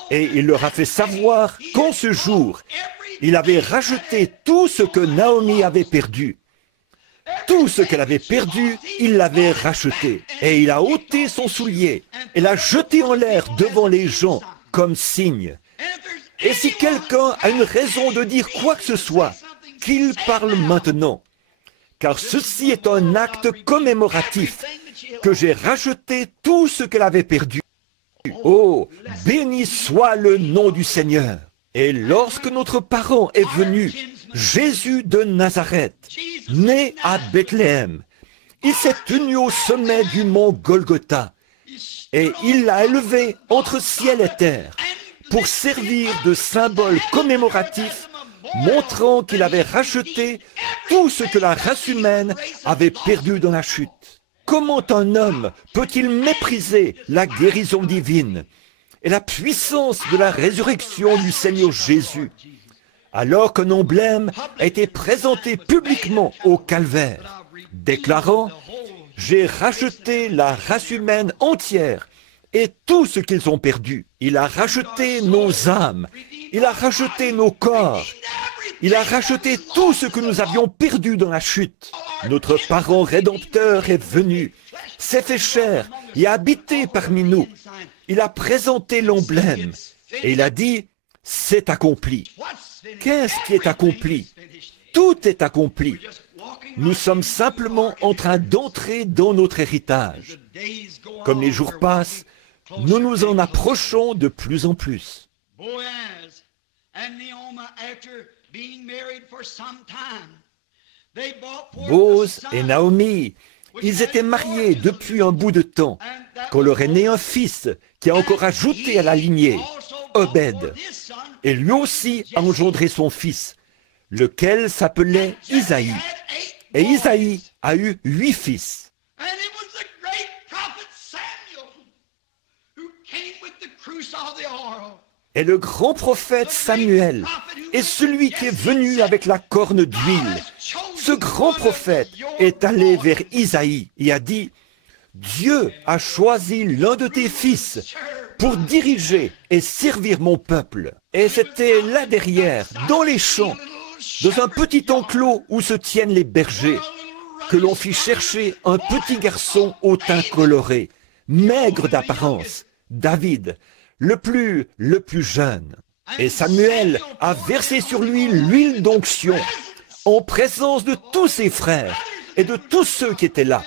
et il leur a fait savoir qu'en ce jour, il avait racheté tout ce que Naomi avait perdu. Tout ce qu'elle avait perdu, il l'avait racheté. Et il a ôté son soulier et l'a jeté en l'air devant les gens comme signe. Et si quelqu'un a une raison de dire quoi que ce soit, qu'il parle maintenant. Car ceci est un acte commémoratif, que j'ai racheté tout ce qu'elle avait perdu. Oh, béni soit le nom du Seigneur. Et lorsque notre parent est venu, Jésus de Nazareth, né à Bethléem, il s'est tenu au sommet du mont Golgotha et il l'a élevé entre ciel et terre pour servir de symbole commémoratif montrant qu'il avait racheté tout ce que la race humaine avait perdu dans la chute. Comment un homme peut-il mépriser la guérison divine et la puissance de la résurrection du Seigneur Jésus, alors qu'un emblème a été présenté publiquement au calvaire, déclarant « J'ai racheté la race humaine entière et tout ce qu'ils ont perdu. Il a racheté nos âmes, il a racheté nos corps, Il a racheté tout ce que nous avions perdu dans la chute. Notre parent rédempteur est venu, s'est fait chair et a habité parmi nous. Il a présenté l'emblème et il a dit, c'est accompli. Qu'est-ce qui est accompli? Tout est accompli. Nous sommes simplement en train d'entrer dans notre héritage. Comme les jours passent, nous nous en approchons de plus en plus. Boaz et Naomi, ils étaient mariés depuis un bout de temps, quand leur est né un fils qui a encore ajouté à la lignée, Obed, et lui aussi a engendré son fils, lequel s'appelait Isaïe. Et Isaïe a eu 8 fils. Et le grand prophète Samuel est celui qui est venu avec la corne d'huile. Ce grand prophète est allé vers Isaïe et a dit, « Dieu a choisi l'un de tes fils pour diriger et servir mon peuple. » Et c'était là derrière, dans les champs, dans un petit enclos où se tiennent les bergers, que l'on fit chercher un petit garçon au teint coloré, maigre d'apparence, David, le plus jeune. Et Samuel a versé sur lui l'huile d'onction, en présence de tous ses frères et de tous ceux qui étaient là,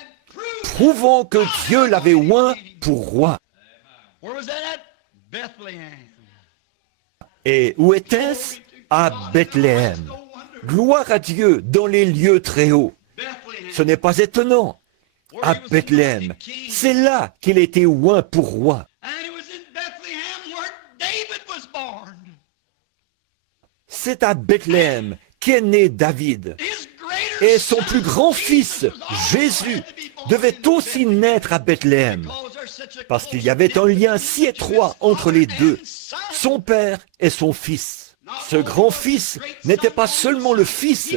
prouvant que Dieu l'avait oint pour roi. Et où était-ce? À Bethléem. Gloire à Dieu dans les lieux très hauts. Ce n'est pas étonnant. À Bethléem, c'est là qu'il a été oint pour roi. C'est à Bethléem qu'est né David. Et son plus grand fils, Jésus, devait aussi naître à Bethléem, parce qu'il y avait un lien si étroit entre les deux, son père et son fils. Ce grand-fils n'était pas seulement le fils,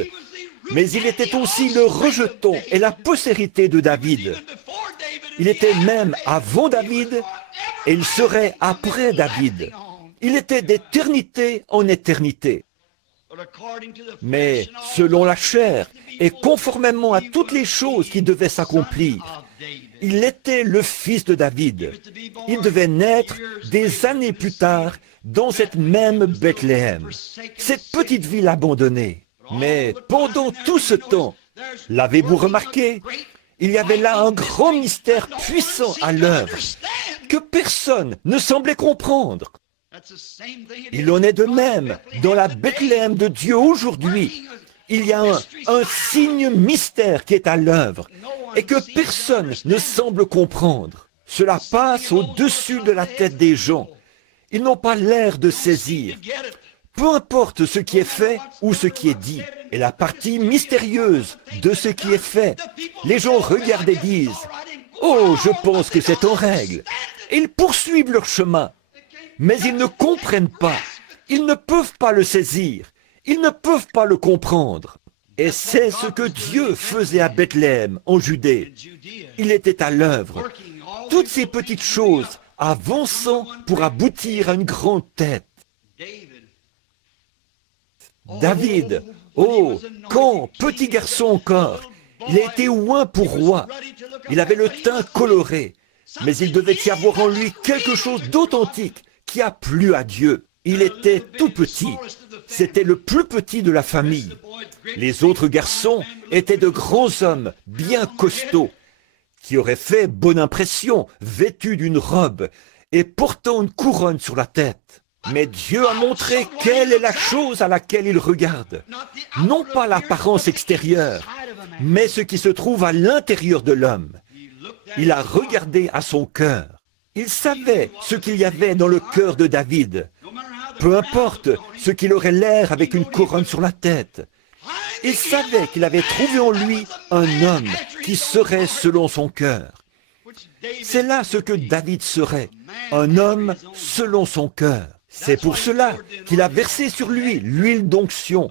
mais il était aussi le rejeton et la postérité de David. Il était même avant David et il serait après David. Il était d'éternité en éternité. Mais selon la chair et conformément à toutes les choses qui devaient s'accomplir, il était le fils de David. Il devait naître des années plus tard dans cette même Bethléem, cette petite ville abandonnée. Mais pendant tout ce temps, l'avez-vous remarqué? Il y avait là un grand mystère puissant à l'œuvre que personne ne semblait comprendre. Il en est de même dans la Bethléem de Dieu aujourd'hui. Il y a un signe mystère qui est à l'œuvre et que personne ne semble comprendre. Cela passe au-dessus de la tête des gens. Ils n'ont pas l'air de saisir. Peu importe ce qui est fait ou ce qui est dit. Et la partie mystérieuse de ce qui est fait, les gens regardent et disent « Oh, je pense que c'est en règle. » Et ils poursuivent leur chemin. Mais ils ne comprennent pas. Ils ne peuvent pas le saisir. Ils ne peuvent pas le comprendre. Et c'est ce que Dieu faisait à Bethléem, en Judée. Il était à l'œuvre. Toutes ces petites choses avançant pour aboutir à une grande tête. David, oh, quand, petit garçon encore, il a été oint pour roi. Il avait le teint coloré, mais il devait y avoir en lui quelque chose d'authentique qui a plu à Dieu. Il était tout petit. C'était le plus petit de la famille. Les autres garçons étaient de grands hommes, bien costauds, qui auraient fait bonne impression, vêtus d'une robe et portant une couronne sur la tête. Mais Dieu a montré quelle est la chose à laquelle il regarde. Non pas l'apparence extérieure, mais ce qui se trouve à l'intérieur de l'homme. Il a regardé à son cœur. Il savait ce qu'il y avait dans le cœur de David. Peu importe ce qu'il aurait l'air avec une couronne sur la tête. Il savait qu'il avait trouvé en lui un homme qui serait selon son cœur. C'est là ce que David serait, un homme selon son cœur. C'est pour cela qu'il a versé sur lui l'huile d'onction,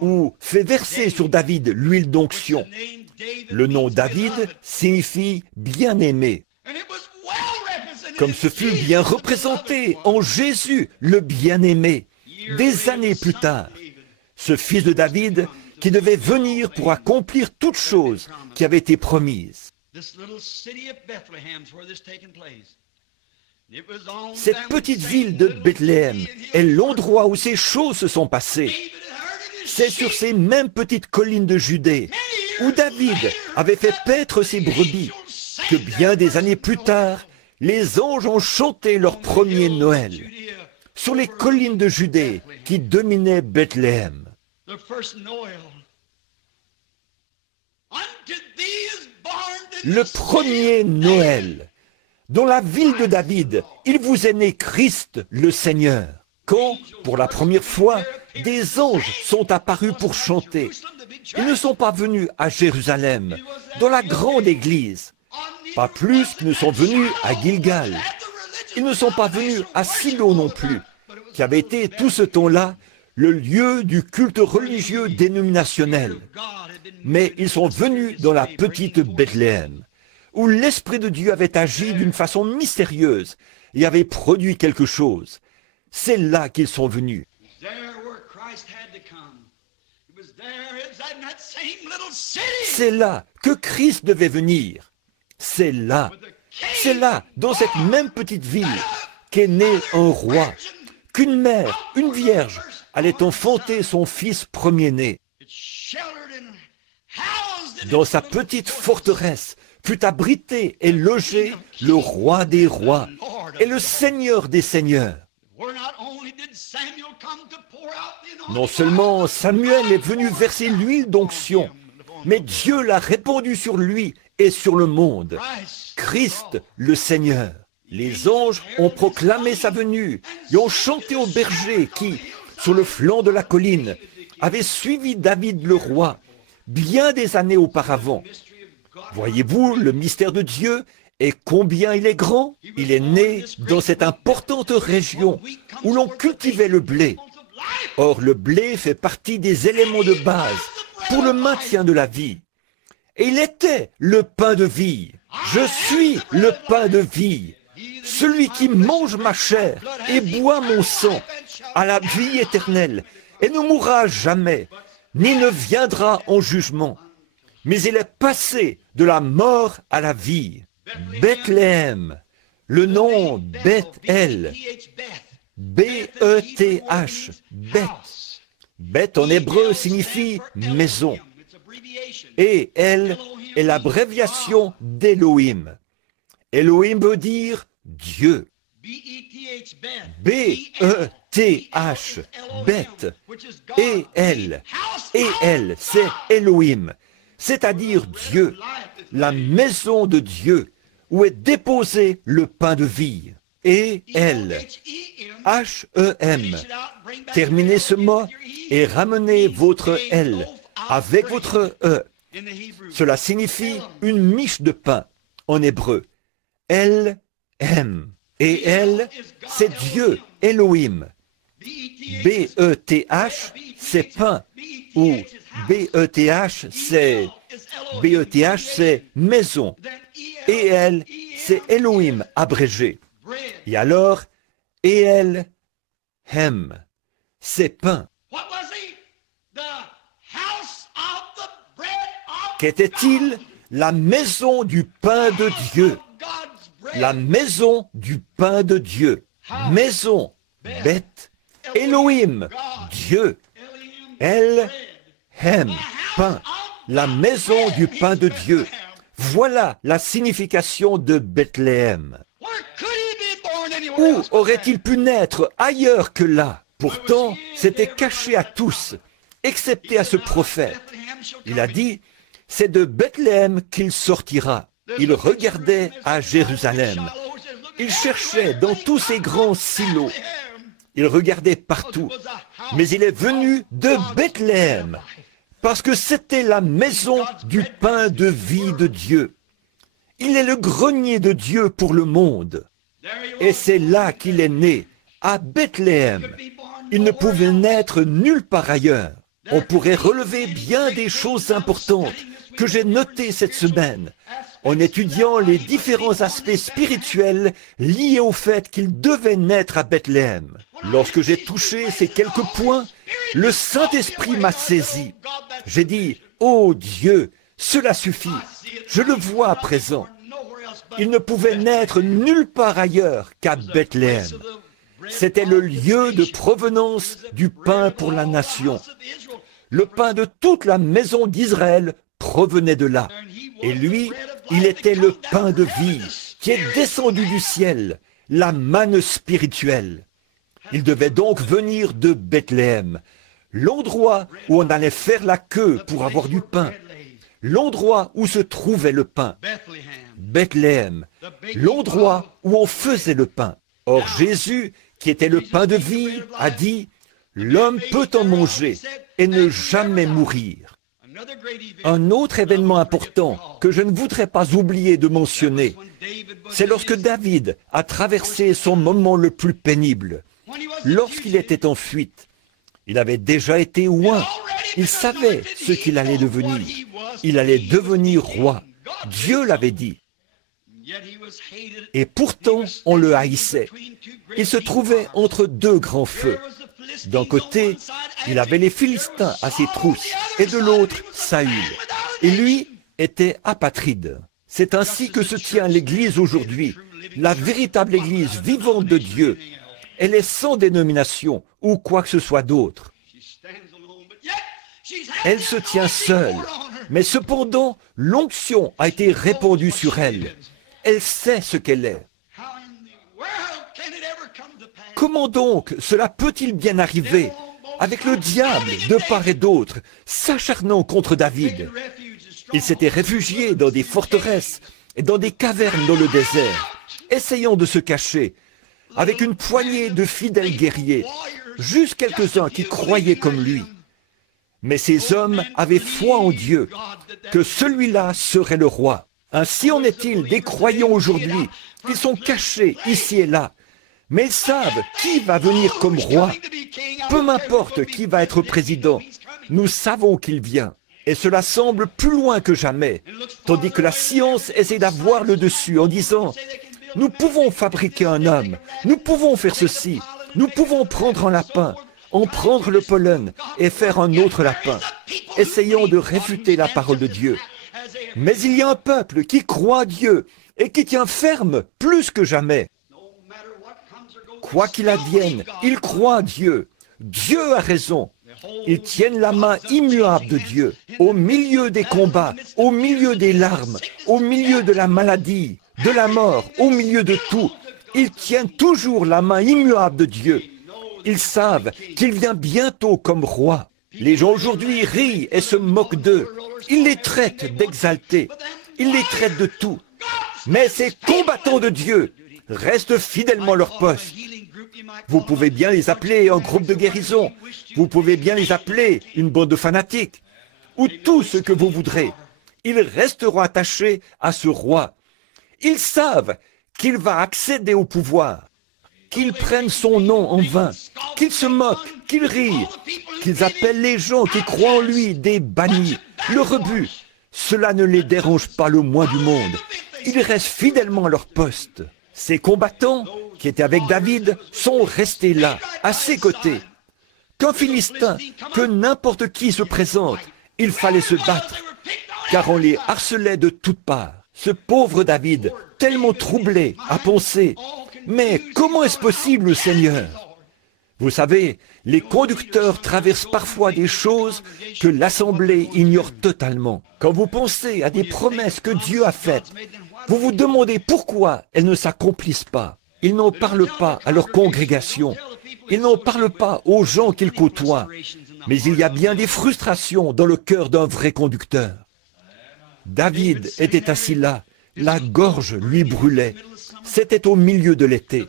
ou fait verser sur David l'huile d'onction. Le nom David signifie bien-aimé. Comme ce fut bien représenté en Jésus, le bien-aimé, des années plus tard. ce fils de David qui devait venir pour accomplir toutes choses qui avaient été promises. Cette petite ville de Bethléem est l'endroit où ces choses se sont passées. C'est sur ces mêmes petites collines de Judée où David avait fait paître ses brebis que bien des années plus tard, les anges ont chanté leur premier Noël sur les collines de Judée qui dominaient Bethléem. Le premier Noël. Dans la ville de David, il vous est né Christ le Seigneur. Quand, pour la première fois, des anges sont apparus pour chanter. Ils ne sont pas venus à Jérusalem, dans la grande église. Pas plus qu'ils ne sont venus à Gilgal. Ils ne sont pas venus à Silo non plus, qui avait été tout ce temps-là le lieu du culte religieux dénominationnel. Mais ils sont venus dans la petite Bethléem, où l'Esprit de Dieu avait agi d'une façon mystérieuse et avait produit quelque chose. C'est là qu'ils sont venus. C'est là que Christ devait venir. C'est là, dans cette même petite ville, qu'est né un roi, qu'une mère, une vierge, allait enfanter son fils premier-né. Dans sa petite forteresse, fut abrité et logé le roi des rois et le seigneur des seigneurs. Non seulement Samuel est venu verser l'huile d'onction, mais Dieu l'a répandue sur lui et sur le monde. Christ le Seigneur. Les anges ont proclamé sa venue et ont chanté aux bergers qui, sur le flanc de la colline, avaient suivi David le roi bien des années auparavant. Voyez-vous le mystère de Dieu et combien il est grand? Il est né dans cette importante région où l'on cultivait le blé. Or, le blé fait partie des éléments de base pour le maintien de la vie. Et il était le pain de vie. Je suis le pain de vie. Celui qui mange ma chair et boit mon sang a la vie éternelle et ne mourra jamais, ni ne viendra en jugement. Mais il est passé de la mort à la vie. Bethléem, le nom Beth-El, B-E-T-H, Beth. Beth en hébreu signifie maison. Et elle est l'abréviation d'Elohim. Elohim veut dire Dieu. B-E-T-H, Beth. Et elle, c'est Elohim, c'est-à-dire Dieu, la maison de Dieu, où est déposé le pain de vie. Et elle, H-E-M. Terminez ce mot et ramenez votre L avec votre E. Cela signifie une miche de pain en hébreu. L-M. Et elle, c'est Dieu, Elohim. B-E-T-H, c'est pain. Ou B-E-T-H, c'est maison. Et elle, c'est Elohim abrégé. Et alors, et elle, hem, c'est pain. Qu'était-il? La maison du pain de Dieu. La maison du pain de Dieu. Maison, Beth, Elohim, Dieu. El, hem, pain. La maison du pain de Dieu. Voilà la signification de Bethléem. Où aurait-il pu naître ailleurs que là? Pourtant, c'était caché à tous, excepté à ce prophète. Il a dit, c'est de Bethléem qu'il sortira. Il regardait à Jérusalem. Il cherchait dans tous ces grands silos. Il regardait partout. Mais il est venu de Bethléem, parce que c'était la maison du pain de vie de Dieu. Il est le grenier de Dieu pour le monde. Et c'est là qu'il est né, à Bethléem. Il ne pouvait naître nulle part ailleurs. On pourrait relever bien des choses importantes que j'ai notées cette semaine en étudiant les différents aspects spirituels liés au fait qu'il devait naître à Bethléem. Lorsque j'ai touché ces quelques points, le Saint-Esprit m'a saisi. J'ai dit, « Oh Dieu, cela suffit, je le vois à présent. » Il ne pouvait naître nulle part ailleurs qu'à Bethléem. C'était le lieu de provenance du pain pour la nation. Le pain de toute la maison d'Israël provenait de là. Et lui, il était le pain de vie qui est descendu du ciel, la manne spirituelle. Il devait donc venir de Bethléem, l'endroit où on allait faire la queue pour avoir du pain, l'endroit où se trouvait le pain. Bethléem, l'endroit où on faisait le pain. Or Jésus, qui était le pain de vie, a dit, « L'homme peut en manger et ne jamais mourir. » Un autre événement important que je ne voudrais pas oublier de mentionner, c'est lorsque David a traversé son moment le plus pénible. Lorsqu'il était en fuite, il avait déjà été oint. Il savait ce qu'il allait devenir. Il allait devenir roi. Dieu l'avait dit. Et pourtant, on le haïssait. Il se trouvait entre deux grands feux. D'un côté, il avait les Philistins à ses trousses, et de l'autre, Saül. Et lui était apatride. C'est ainsi que se tient l'Église aujourd'hui, la véritable Église vivante de Dieu. Elle est sans dénomination ou quoi que ce soit d'autre. Elle se tient seule, mais cependant, l'onction a été répandue sur elle. Elle sait ce qu'elle est. Comment donc cela peut-il bien arriver avec le diable de part et d'autre, s'acharnant contre David? Il s'était réfugié dans des forteresses et dans des cavernes dans le désert, essayant de se cacher, avec une poignée de fidèles guerriers, juste quelques-uns qui croyaient comme lui. Mais ces hommes avaient foi en Dieu, que celui-là serait le roi. Ainsi en est-il des croyants aujourd'hui qui sont cachés ici et là, mais ils savent qui va venir comme roi. Peu m'importe qui va être président, nous savons qu'il vient. Et cela semble plus loin que jamais, tandis que la science essaie d'avoir le dessus en disant « Nous pouvons fabriquer un homme, nous pouvons faire ceci, nous pouvons prendre un lapin, en prendre le pollen et faire un autre lapin, essayant de réfuter la parole de Dieu. Mais il y a un peuple qui croit Dieu et qui tient ferme plus que jamais. Quoi qu'il advienne, ils croient Dieu. Dieu a raison. Ils tiennent la main immuable de Dieu, au milieu des combats, au milieu des larmes, au milieu de la maladie, de la mort, au milieu de tout. Ils tiennent toujours la main immuable de Dieu. Ils savent qu'il vient bientôt comme roi. Les gens aujourd'hui rient et se moquent d'eux. Ils les traitent d'exaltés. Ils les traitent de tout. Mais ces combattants de Dieu restent fidèlement à leur poste. Vous pouvez bien les appeler un groupe de guérison. Vous pouvez bien les appeler une bande de fanatiques. Ou tout ce que vous voudrez. Ils resteront attachés à ce roi. Ils savent qu'il va accéder au pouvoir. Qu'ils prennent son nom en vain, qu'ils se moquent, qu'ils rient, qu'ils appellent les gens qui croient en lui des bannis, le rebut. Cela ne les dérange pas le moins du monde. Ils restent fidèlement à leur poste. Ces combattants qui étaient avec David sont restés là, à ses côtés. Qu'un Philistin, que n'importe qui se présente, il fallait se battre, car on les harcelait de toutes parts. Ce pauvre David, tellement troublé, a pensé « Mais comment est-ce possible, Seigneur ?» Vous savez, les conducteurs traversent parfois des choses que l'Assemblée ignore totalement. Quand vous pensez à des promesses que Dieu a faites, vous vous demandez pourquoi elles ne s'accomplissent pas. Ils n'en parlent pas à leur congrégation. Ils n'en parlent pas aux gens qu'ils côtoient. Mais il y a bien des frustrations dans le cœur d'un vrai conducteur. David était assis là, la gorge lui brûlait. C'était au milieu de l'été.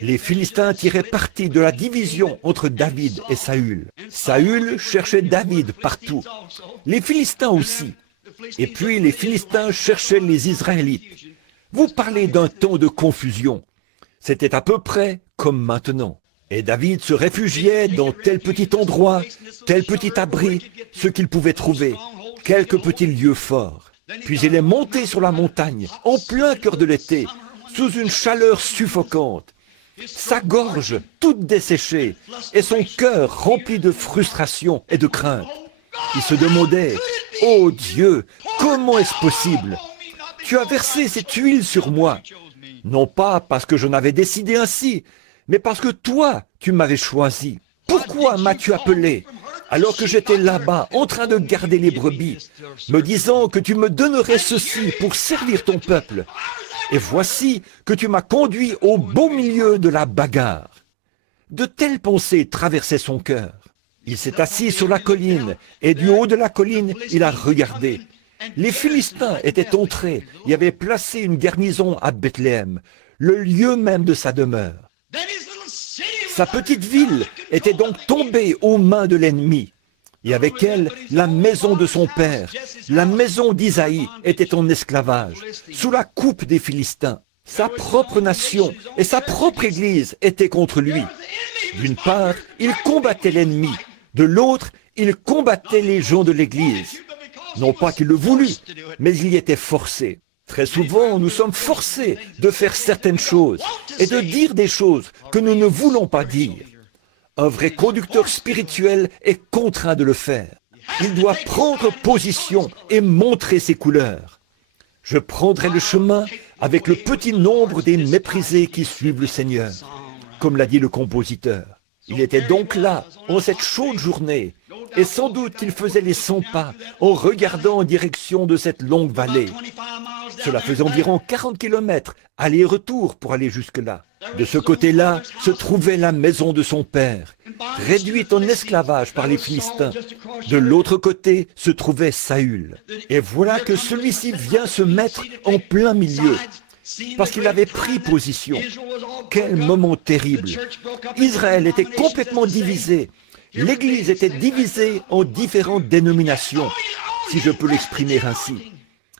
Les Philistins tiraient parti de la division entre David et Saül. Saül cherchait David partout. Les Philistins aussi. Et puis les Philistins cherchaient les Israélites. Vous parlez d'un temps de confusion. C'était à peu près comme maintenant. Et David se réfugiait dans tel petit endroit, tel petit abri, ce qu'il pouvait trouver, quelques petits lieux forts. Puis il est monté sur la montagne, en plein cœur de l'été, sous une chaleur suffocante, sa gorge toute desséchée et son cœur rempli de frustration et de crainte. Il se demandait, « Oh Dieu, comment est-ce possible? Tu as versé cette huile sur moi, non pas parce que je n'avais décidé ainsi, mais parce que toi, tu m'avais choisi. Pourquoi m'as-tu appelé alors que j'étais là-bas en train de garder les brebis, me disant que tu me donnerais ceci pour servir ton peuple? Et voici que tu m'as conduit au beau milieu de la bagarre. » De telles pensées traversaient son cœur. Il s'est assis sur la colline, et du haut de la colline, il a regardé. Les Philistins étaient entrés et avaient placé une garnison à Bethléem, le lieu même de sa demeure. Sa petite ville était donc tombée aux mains de l'ennemi. Et avec elle, la maison de son père, la maison d'Isaïe, était en esclavage, sous la coupe des Philistins. Sa propre nation et sa propre église étaient contre lui. D'une part, il combattait l'ennemi. De l'autre, il combattait les gens de l'église. Non pas qu'il le voulût, mais il y était forcé. Très souvent, nous sommes forcés de faire certaines choses et de dire des choses que nous ne voulons pas dire. Un vrai conducteur spirituel est contraint de le faire. Il doit prendre position et montrer ses couleurs. Je prendrai le chemin avec le petit nombre des méprisés qui suivent le Seigneur, comme l'a dit le compositeur. Il était donc là, en cette chaude journée, et sans doute qu'il faisait les 100 pas en regardant en direction de cette longue vallée. Cela faisait environ 40 kilomètres, aller-retour pour aller jusque-là. De ce côté-là se trouvait la maison de son père, réduite en esclavage par les Philistins. De l'autre côté se trouvait Saül. Et voilà que celui-ci vient se mettre en plein milieu, parce qu'il avait pris position. Quel moment terrible! Israël était complètement divisé. L'Église était divisée en différentes dénominations, si je peux l'exprimer ainsi.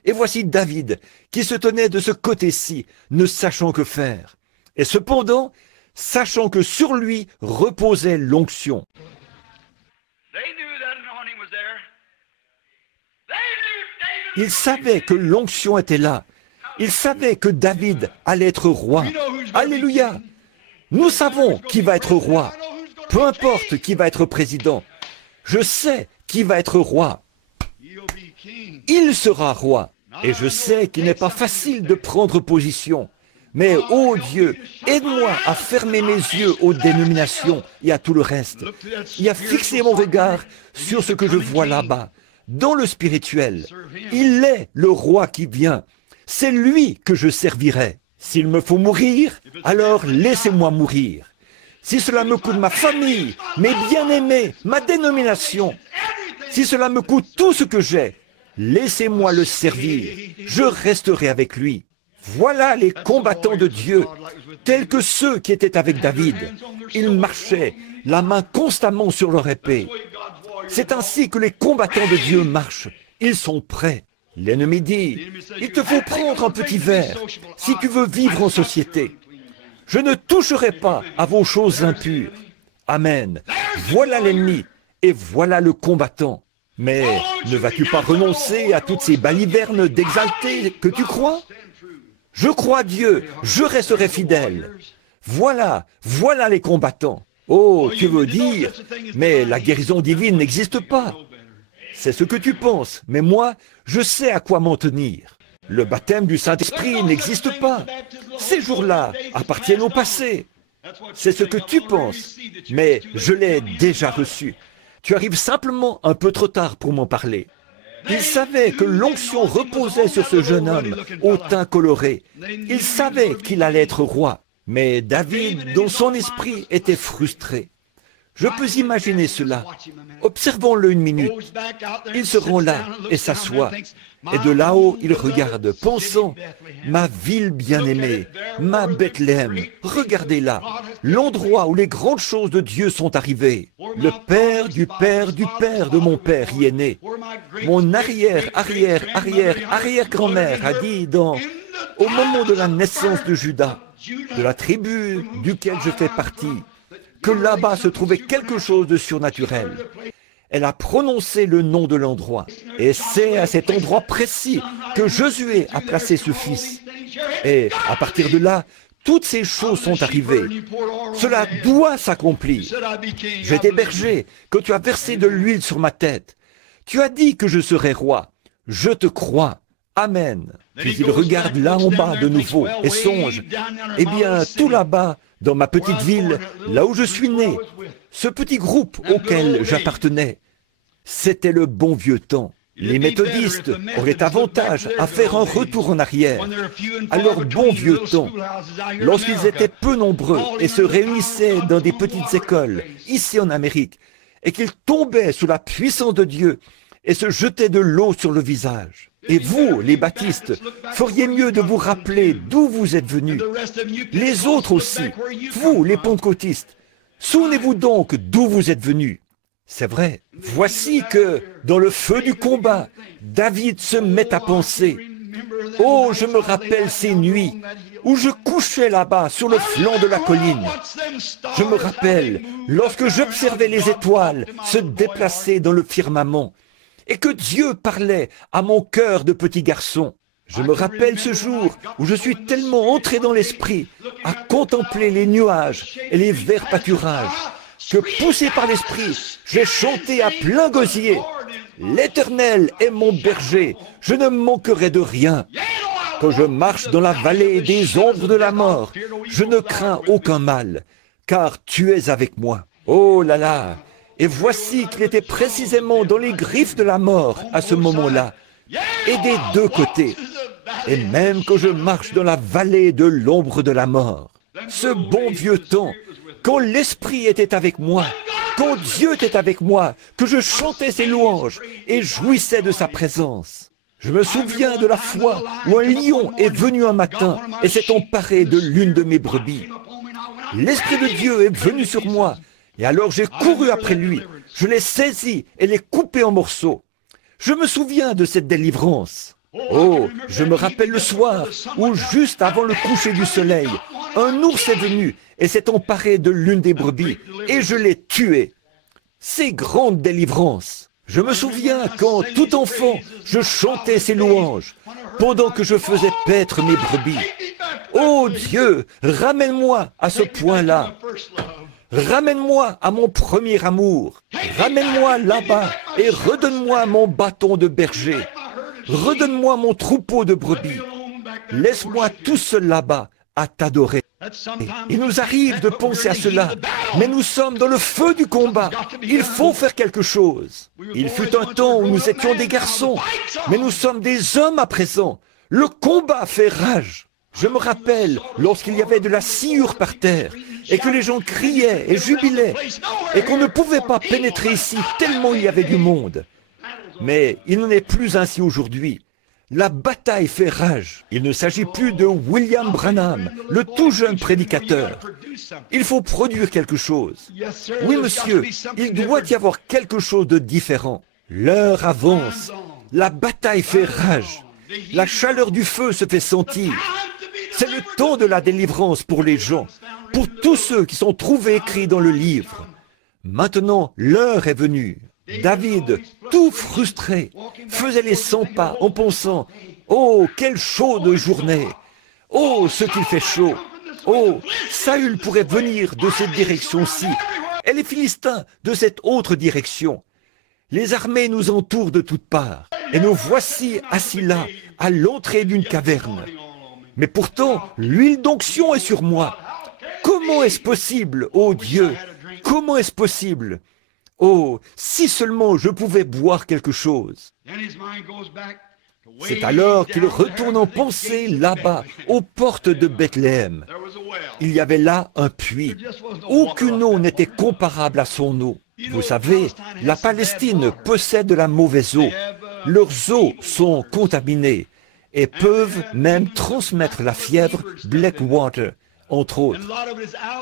Et voici David, qui se tenait de ce côté-ci, ne sachant que faire. Et cependant, sachant que sur lui reposait l'onction. Il savait que l'onction était là. Il savait que David allait être roi. Alléluia! Nous savons qui va être roi. Peu importe qui va être président. Je sais qui va être roi. Il sera roi. Et je sais qu'il n'est pas facile de prendre position. Mais, ô Dieu, aide-moi à fermer mes yeux aux dénominations et à tout le reste, et à fixer mon regard sur ce que je vois là-bas, dans le spirituel. Il est le roi qui vient. C'est lui que je servirai. S'il me faut mourir, alors laissez-moi mourir. Si cela me coûte ma famille, mes bien-aimés, ma dénomination, si cela me coûte tout ce que j'ai, laissez-moi le servir. Je resterai avec lui. Voilà les combattants de Dieu, tels que ceux qui étaient avec David. Ils marchaient, la main constamment sur leur épée. C'est ainsi que les combattants de Dieu marchent. Ils sont prêts. L'ennemi dit, « Il te faut prendre un petit verre si tu veux vivre en société. Je ne toucherai pas à vos choses impures. » Amen. Voilà l'ennemi et voilà le combattant. Mais ne vas-tu pas renoncer à toutes ces balivernes d'exaltés que tu crois? Je crois Dieu, je resterai fidèle. Voilà les combattants. Oh, tu veux dire, mais la guérison divine n'existe pas. C'est ce que tu penses, mais moi, je sais à quoi m'en tenir. Le baptême du Saint-Esprit n'existe pas. Ces jours-là appartiennent au passé. C'est ce que tu penses, mais je l'ai déjà reçu. Tu arrives simplement un peu trop tard pour m'en parler. Il savait que l'onction reposait sur ce jeune homme au teint coloré. Il savait qu'il allait être roi. Mais David, dans son esprit, était frustré. Je peux imaginer cela. Observons-le une minute. Il se rend là et s'assoit. Et de là-haut, il regarde, pensant, « Ma ville bien-aimée, ma Bethléem, regardez-là, l'endroit où les grandes choses de Dieu sont arrivées. Le père du père du père de mon père y est né. Mon arrière-grand-mère a dit au moment de la naissance de Judas, de la tribu duquel je fais partie, que là-bas se trouvait quelque chose de surnaturel. elle a prononcé le nom de l'endroit. Et c'est à cet endroit précis que Josué a placé ce fils. Et à partir de là, toutes ces choses sont arrivées. Cela doit s'accomplir. J'étais berger, que tu as versé de l'huile sur ma tête. Tu as dit que je serais roi. Je te crois. Amen. Puis il regarde là en bas de nouveau et songe. Eh bien, tout là-bas, dans ma petite ville, là où je suis né, ce petit groupe auquel j'appartenais, c'était le bon vieux temps. Les méthodistes auraient avantage à faire un retour en arrière à leur bon vieux temps, lorsqu'ils étaient peu nombreux et se réunissaient dans des petites écoles, ici en Amérique, et qu'ils tombaient sous la puissance de Dieu et se jetaient de l'eau sur le visage. Et vous, les baptistes, feriez mieux de vous rappeler d'où vous êtes venus. Les autres aussi, vous, les pentecôtistes, souvenez-vous donc d'où vous êtes venus. C'est vrai. Voici que, dans le feu du combat, David se met à penser. Oh, je me rappelle ces nuits où je couchais là-bas sur le flanc de la colline. Je me rappelle lorsque j'observais les étoiles se déplacer dans le firmament et que Dieu parlait à mon cœur de petit garçon. Je me rappelle ce jour où je suis tellement entré dans l'esprit à contempler les nuages et les verts pâturages que, poussé par l'esprit, j'ai chanté à plein gosier. L'Éternel est mon berger, je ne manquerai de rien. Quand je marche dans la vallée des ombres de la mort, je ne crains aucun mal, car tu es avec moi. Oh là là! Et voici qu'il était précisément dans les griffes de la mort à ce moment-là, et des deux côtés. Et même quand je marche dans la vallée de l'ombre de la mort, ce bon vieux temps, quand l'Esprit était avec moi, quand Dieu était avec moi, que je chantais ses louanges et jouissais de sa présence. Je me souviens de la fois où un lion est venu un matin et s'est emparé de l'une de mes brebis. L'Esprit de Dieu est venu sur moi, et alors j'ai couru après lui. Je l'ai saisi et l'ai coupé en morceaux. Je me souviens de cette délivrance. Oh, je me rappelle le soir où, juste avant le coucher du soleil, un ours est venu et s'est emparé de l'une des brebis, et je l'ai tué. C'est grande délivrance. Je me souviens quand, tout enfant, je chantais ses louanges, pendant que je faisais paître mes brebis. Oh Dieu, ramène-moi à ce point-là. Ramène-moi à mon premier amour. Ramène-moi là-bas et redonne-moi mon bâton de berger. Redonne-moi mon troupeau de brebis. Laisse-moi tout seul là-bas à t'adorer. Il nous arrive de penser à cela, mais nous sommes dans le feu du combat. Il faut faire quelque chose. Il fut un temps où nous étions des garçons, mais nous sommes des hommes à présent. Le combat fait rage. Je me rappelle lorsqu'il y avait de la sciure par terre, et que les gens criaient et jubilaient, et qu'on ne pouvait pas pénétrer ici tellement il y avait du monde. Mais il n'en est plus ainsi aujourd'hui. La bataille fait rage. Il ne s'agit plus de William Branham, le tout jeune prédicateur. Il faut produire quelque chose. Oui, monsieur, il doit y avoir quelque chose de différent. L'heure avance. La bataille fait rage. La chaleur du feu se fait sentir. C'est le temps de la délivrance pour les gens, pour tous ceux qui sont trouvés écrits dans le livre. Maintenant, l'heure est venue. David, tout frustré, faisait les 100 pas en pensant « Oh, quelle chaude journée! Oh, ce qu'il fait chaud! Oh, Saül pourrait venir de cette direction-ci, et les Philistins de cette autre direction. Les armées nous entourent de toutes parts, et nous voici assis là, à l'entrée d'une caverne. Mais pourtant, l'huile d'onction est sur moi. Comment est-ce possible, ô Dieu? Comment est-ce possible? Oh, si seulement je pouvais boire quelque chose. » C'est alors qu'il retourne en pensée là-bas, aux portes de Bethléem. Il y avait là un puits. Aucune eau n'était comparable à son eau. Vous savez, la Palestine possède de la mauvaise eau. Leurs eaux sont contaminées et peuvent même transmettre la fièvre Blackwater, entre autres.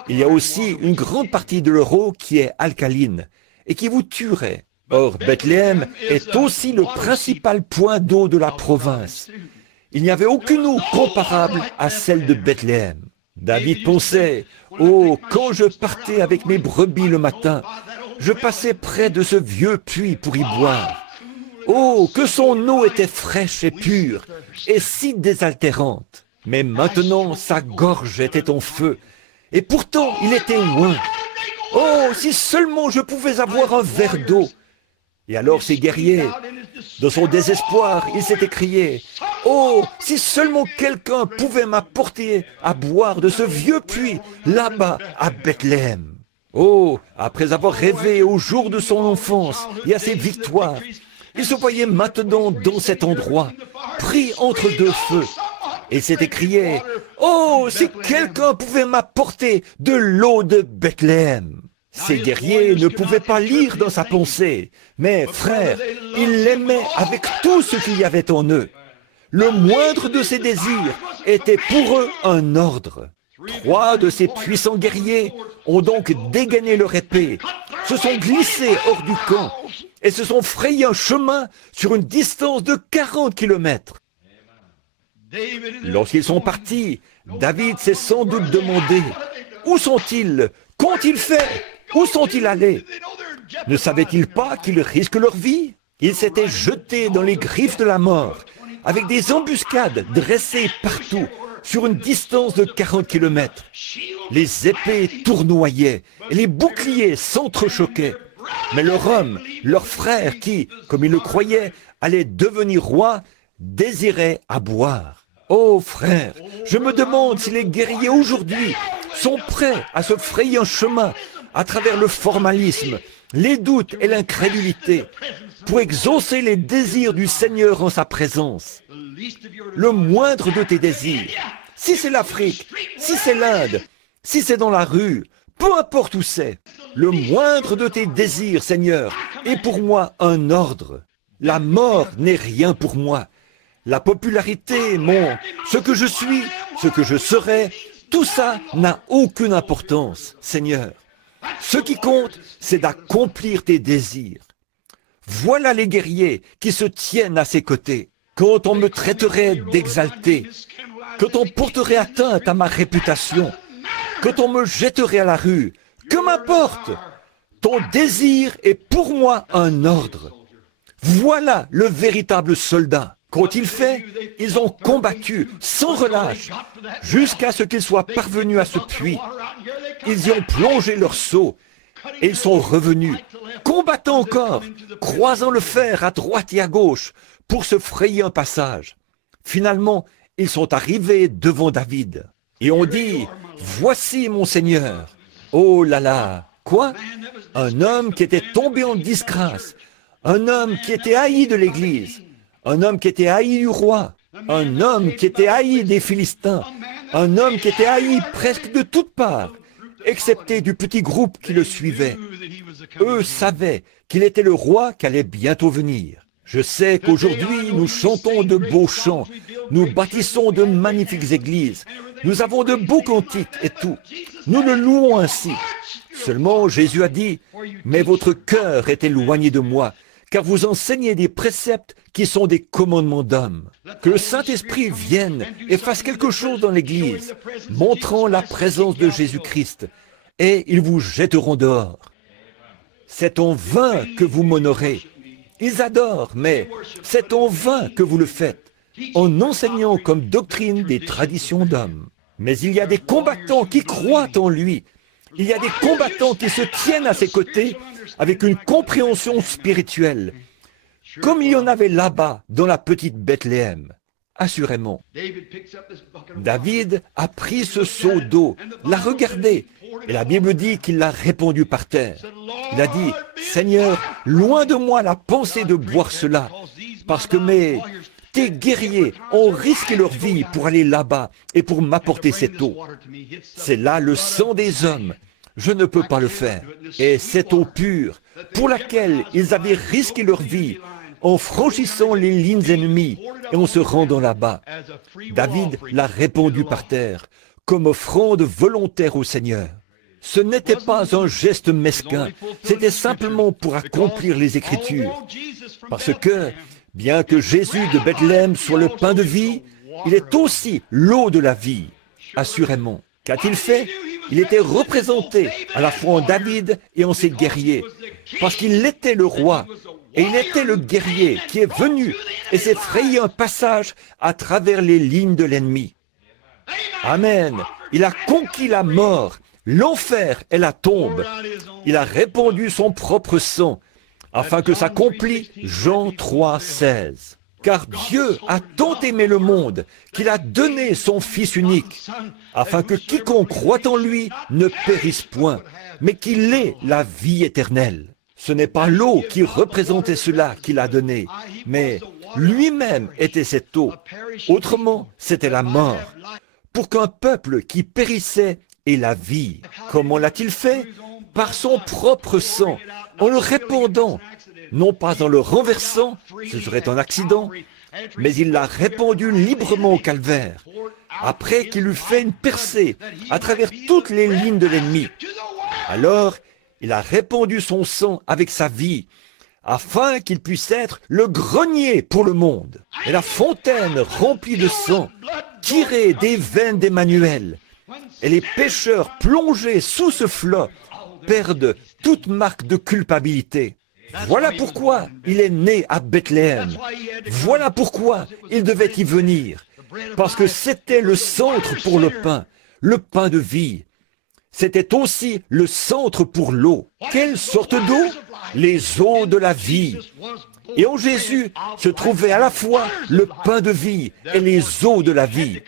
Il y a aussi une grande partie de leur eau qui est alcaline et qui vous tuerait. Or, Bethléem est aussi le principal point d'eau de la province. Il n'y avait aucune eau comparable à celle de Bethléem. David pensait, « Oh, quand je partais avec mes brebis le matin, je passais près de ce vieux puits pour y boire. Oh, que son eau était fraîche et pure, et si désaltérante. Mais maintenant, sa gorge était en feu, et pourtant il était loin. Oh, si seulement je pouvais avoir un verre d'eau. Et alors ces guerriers, dans son désespoir, il s'est écrié, « Oh, si seulement quelqu'un pouvait m'apporter à boire de ce vieux puits, là-bas, à Bethléem. » Oh, après avoir rêvé au jour de son enfance et à ses victoires, il se voyait maintenant dans cet endroit, pris entre deux feux. Et s'est écrié, « Oh, si quelqu'un pouvait m'apporter de l'eau de Bethléem !» Ces guerriers ne pouvaient pas lire dans sa pensée, mais frère, ils l'aimaient avec tout ce qu'il y avait en eux. Le moindre de ses désirs était pour eux un ordre. 3 de ces puissants guerriers ont donc dégainé leur épée, se sont glissés hors du camp et se sont frayés un chemin sur une distance de 40 kilomètres. Lorsqu'ils sont partis, David s'est sans doute demandé, « Où sont-ils? Qu'ont-ils fait? Où sont-ils allés? Ne savaient-ils pas qu'ils risquent leur vie? » Ils s'étaient jetés dans les griffes de la mort, avec des embuscades dressées partout, sur une distance de 40 kilomètres. Les épées tournoyaient et les boucliers s'entrechoquaient. Mais leur homme, leur frère qui, comme il le croyait, allait devenir roi, désirait à boire. Oh frère, je me demande si les guerriers aujourd'hui sont prêts à se frayer un chemin à travers le formalisme, les doutes et l'incrédulité, pour exaucer les désirs du Seigneur en sa présence. Le moindre de tes désirs, si c'est l'Afrique, si c'est l'Inde, si c'est dans la rue, peu importe où c'est, le moindre de tes désirs, Seigneur, est pour moi un ordre. La mort n'est rien pour moi. La popularité, ce que je suis, ce que je serai, tout ça n'a aucune importance, Seigneur. Ce qui compte, c'est d'accomplir tes désirs. Voilà les guerriers qui se tiennent à ses côtés. Quand on me traiterait d'exalté, quand on porterait atteinte à ma réputation, quand on me jetterait à la rue, que m'importe? Ton désir est pour moi un ordre. Voilà le véritable soldat. Qu'ont-ils fait? Ils ont combattu sans relâche jusqu'à ce qu'ils soient parvenus à ce puits. Ils y ont plongé leur seau et ils sont revenus, combattant encore, croisant le fer à droite et à gauche pour se frayer un passage. Finalement, ils sont arrivés devant David et ont dit, « Voici mon Seigneur. » Oh là là! Quoi? Un homme qui était tombé en disgrâce, un homme qui était haï de l'Église, un homme qui était haï du roi, un homme qui était haï des Philistins, un homme qui était haï presque de toutes parts, excepté du petit groupe qui le suivait. Eux savaient qu'il était le roi qui allait bientôt venir. Je sais qu'aujourd'hui, nous chantons de beaux chants, nous bâtissons de magnifiques églises, nous avons de beaux cantiques et tout. Nous le louons ainsi. Seulement, Jésus a dit, « Mais votre cœur est éloigné de moi, car vous enseignez des préceptes qui sont des commandements d'hommes. » Que le Saint-Esprit vienne et fasse quelque chose dans l'Église, montrant la présence de Jésus-Christ, et ils vous jetteront dehors. C'est en vain que vous m'honorez. Ils adorent, mais c'est en vain que vous le faites, en enseignant comme doctrine des traditions d'hommes. Mais il y a des combattants qui croient en lui. Il y a des combattants qui se tiennent à ses côtés avec une compréhension spirituelle, comme il y en avait là-bas dans la petite Bethléem. Assurément. David a pris ce seau d'eau, l'a regardé, et la Bible dit qu'il l'a répandu par terre. Il a dit, « Seigneur, loin de moi la pensée de boire cela, parce que tes guerriers ont risqué leur vie pour aller là-bas et pour m'apporter cette eau. C'est là le sang des hommes. Je ne peux pas le faire. Et cette eau pure, pour laquelle ils avaient risqué leur vie, en franchissant les lignes ennemies et en se rendant là-bas. David l'a répandu par terre, comme offrande volontaire au Seigneur. Ce n'était pas un geste mesquin, c'était simplement pour accomplir les Écritures. Parce que, bien que Jésus de Bethléem soit le pain de vie, il est aussi l'eau de la vie, assurément. Qu'a-t-il fait? Il était représenté à la fois en David et en ses guerriers, parce qu'il était le roi, et il était le guerrier qui est venu et s'est frayé un passage à travers les lignes de l'ennemi. Amen. Il a conquis la mort, l'enfer et la tombe. Il a répandu son propre sang, afin que s'accomplisse Jean 3, 16. Car Dieu a tant aimé le monde qu'il a donné son Fils unique, afin que quiconque croit en lui ne périsse point, mais qu'il ait la vie éternelle. Ce n'est pas l'eau qui représentait cela qu'il a donné, mais lui-même était cette eau. Autrement, c'était la mort, pour qu'un peuple qui périssait ait la vie. Comment l'a-t-il fait? Par son propre sang, en le répandant, non pas en le renversant, ce serait un accident, mais il l'a répandu librement au calvaire, après qu'il eut fait une percée à travers toutes les lignes de l'ennemi. Alors, il a répandu son sang avec sa vie, afin qu'il puisse être le grenier pour le monde, et la fontaine remplie de sang, tirée des veines d'Emmanuel. Et les pécheurs plongés sous ce flot perdent toute marque de culpabilité. Voilà pourquoi il est né à Bethléem. Voilà pourquoi il devait y venir. Parce que c'était le centre pour le pain de vie. C'était aussi le centre pour l'eau. Quelle sorte d'eau? Les eaux de la vie. Et en Jésus se trouvait à la fois le pain de vie et les eaux de la vie.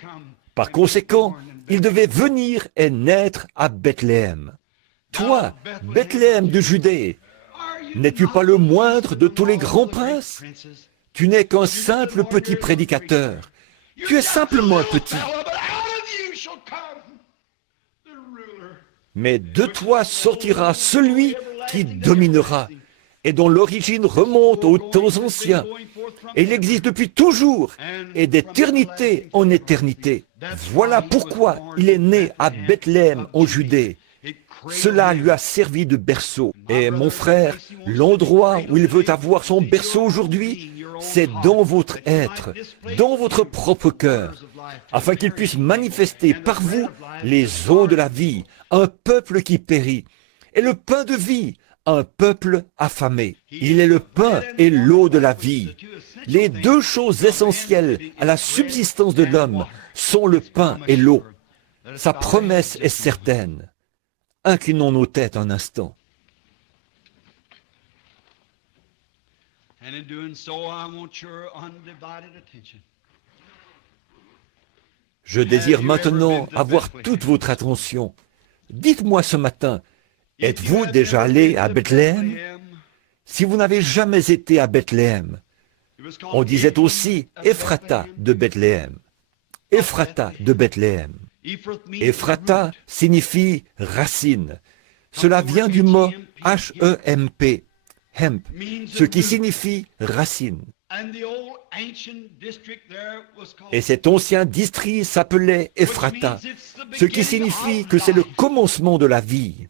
Par conséquent, il devait venir et naître à Bethléem. Toi, Bethléem de Judée, n'es-tu pas le moindre de tous les grands princes? Tu n'es qu'un simple petit prédicateur. Tu es simplement un petit. Mais de toi sortira celui qui dominera, et dont l'origine remonte aux temps anciens. Et il existe depuis toujours, et d'éternité en éternité. Voilà pourquoi il est né à Bethléem en Judée. Cela lui a servi de berceau. Et mon frère, l'endroit où il veut avoir son berceau aujourd'hui, c'est dans votre être, dans votre propre cœur, afin qu'il puisse manifester par vous les eaux de la vie, un peuple qui périt, et le pain de vie, un peuple affamé. Il est le pain et l'eau de la vie. Les deux choses essentielles à la subsistance de l'homme sont le pain et l'eau. Sa promesse est certaine. Inclinons nos têtes un instant. Je désire maintenant avoir toute votre attention. Dites-moi ce matin, êtes-vous déjà allé à Bethléem? Si vous n'avez jamais été à Bethléem, on disait aussi Ephrata de Bethléem. Ephrata de Bethléem. Ephrata signifie racine. Cela vient du mot H-E-M-P, hemp, ce qui signifie racine. Et cet ancien district s'appelait Ephrata, ce qui signifie que c'est le commencement de la vie.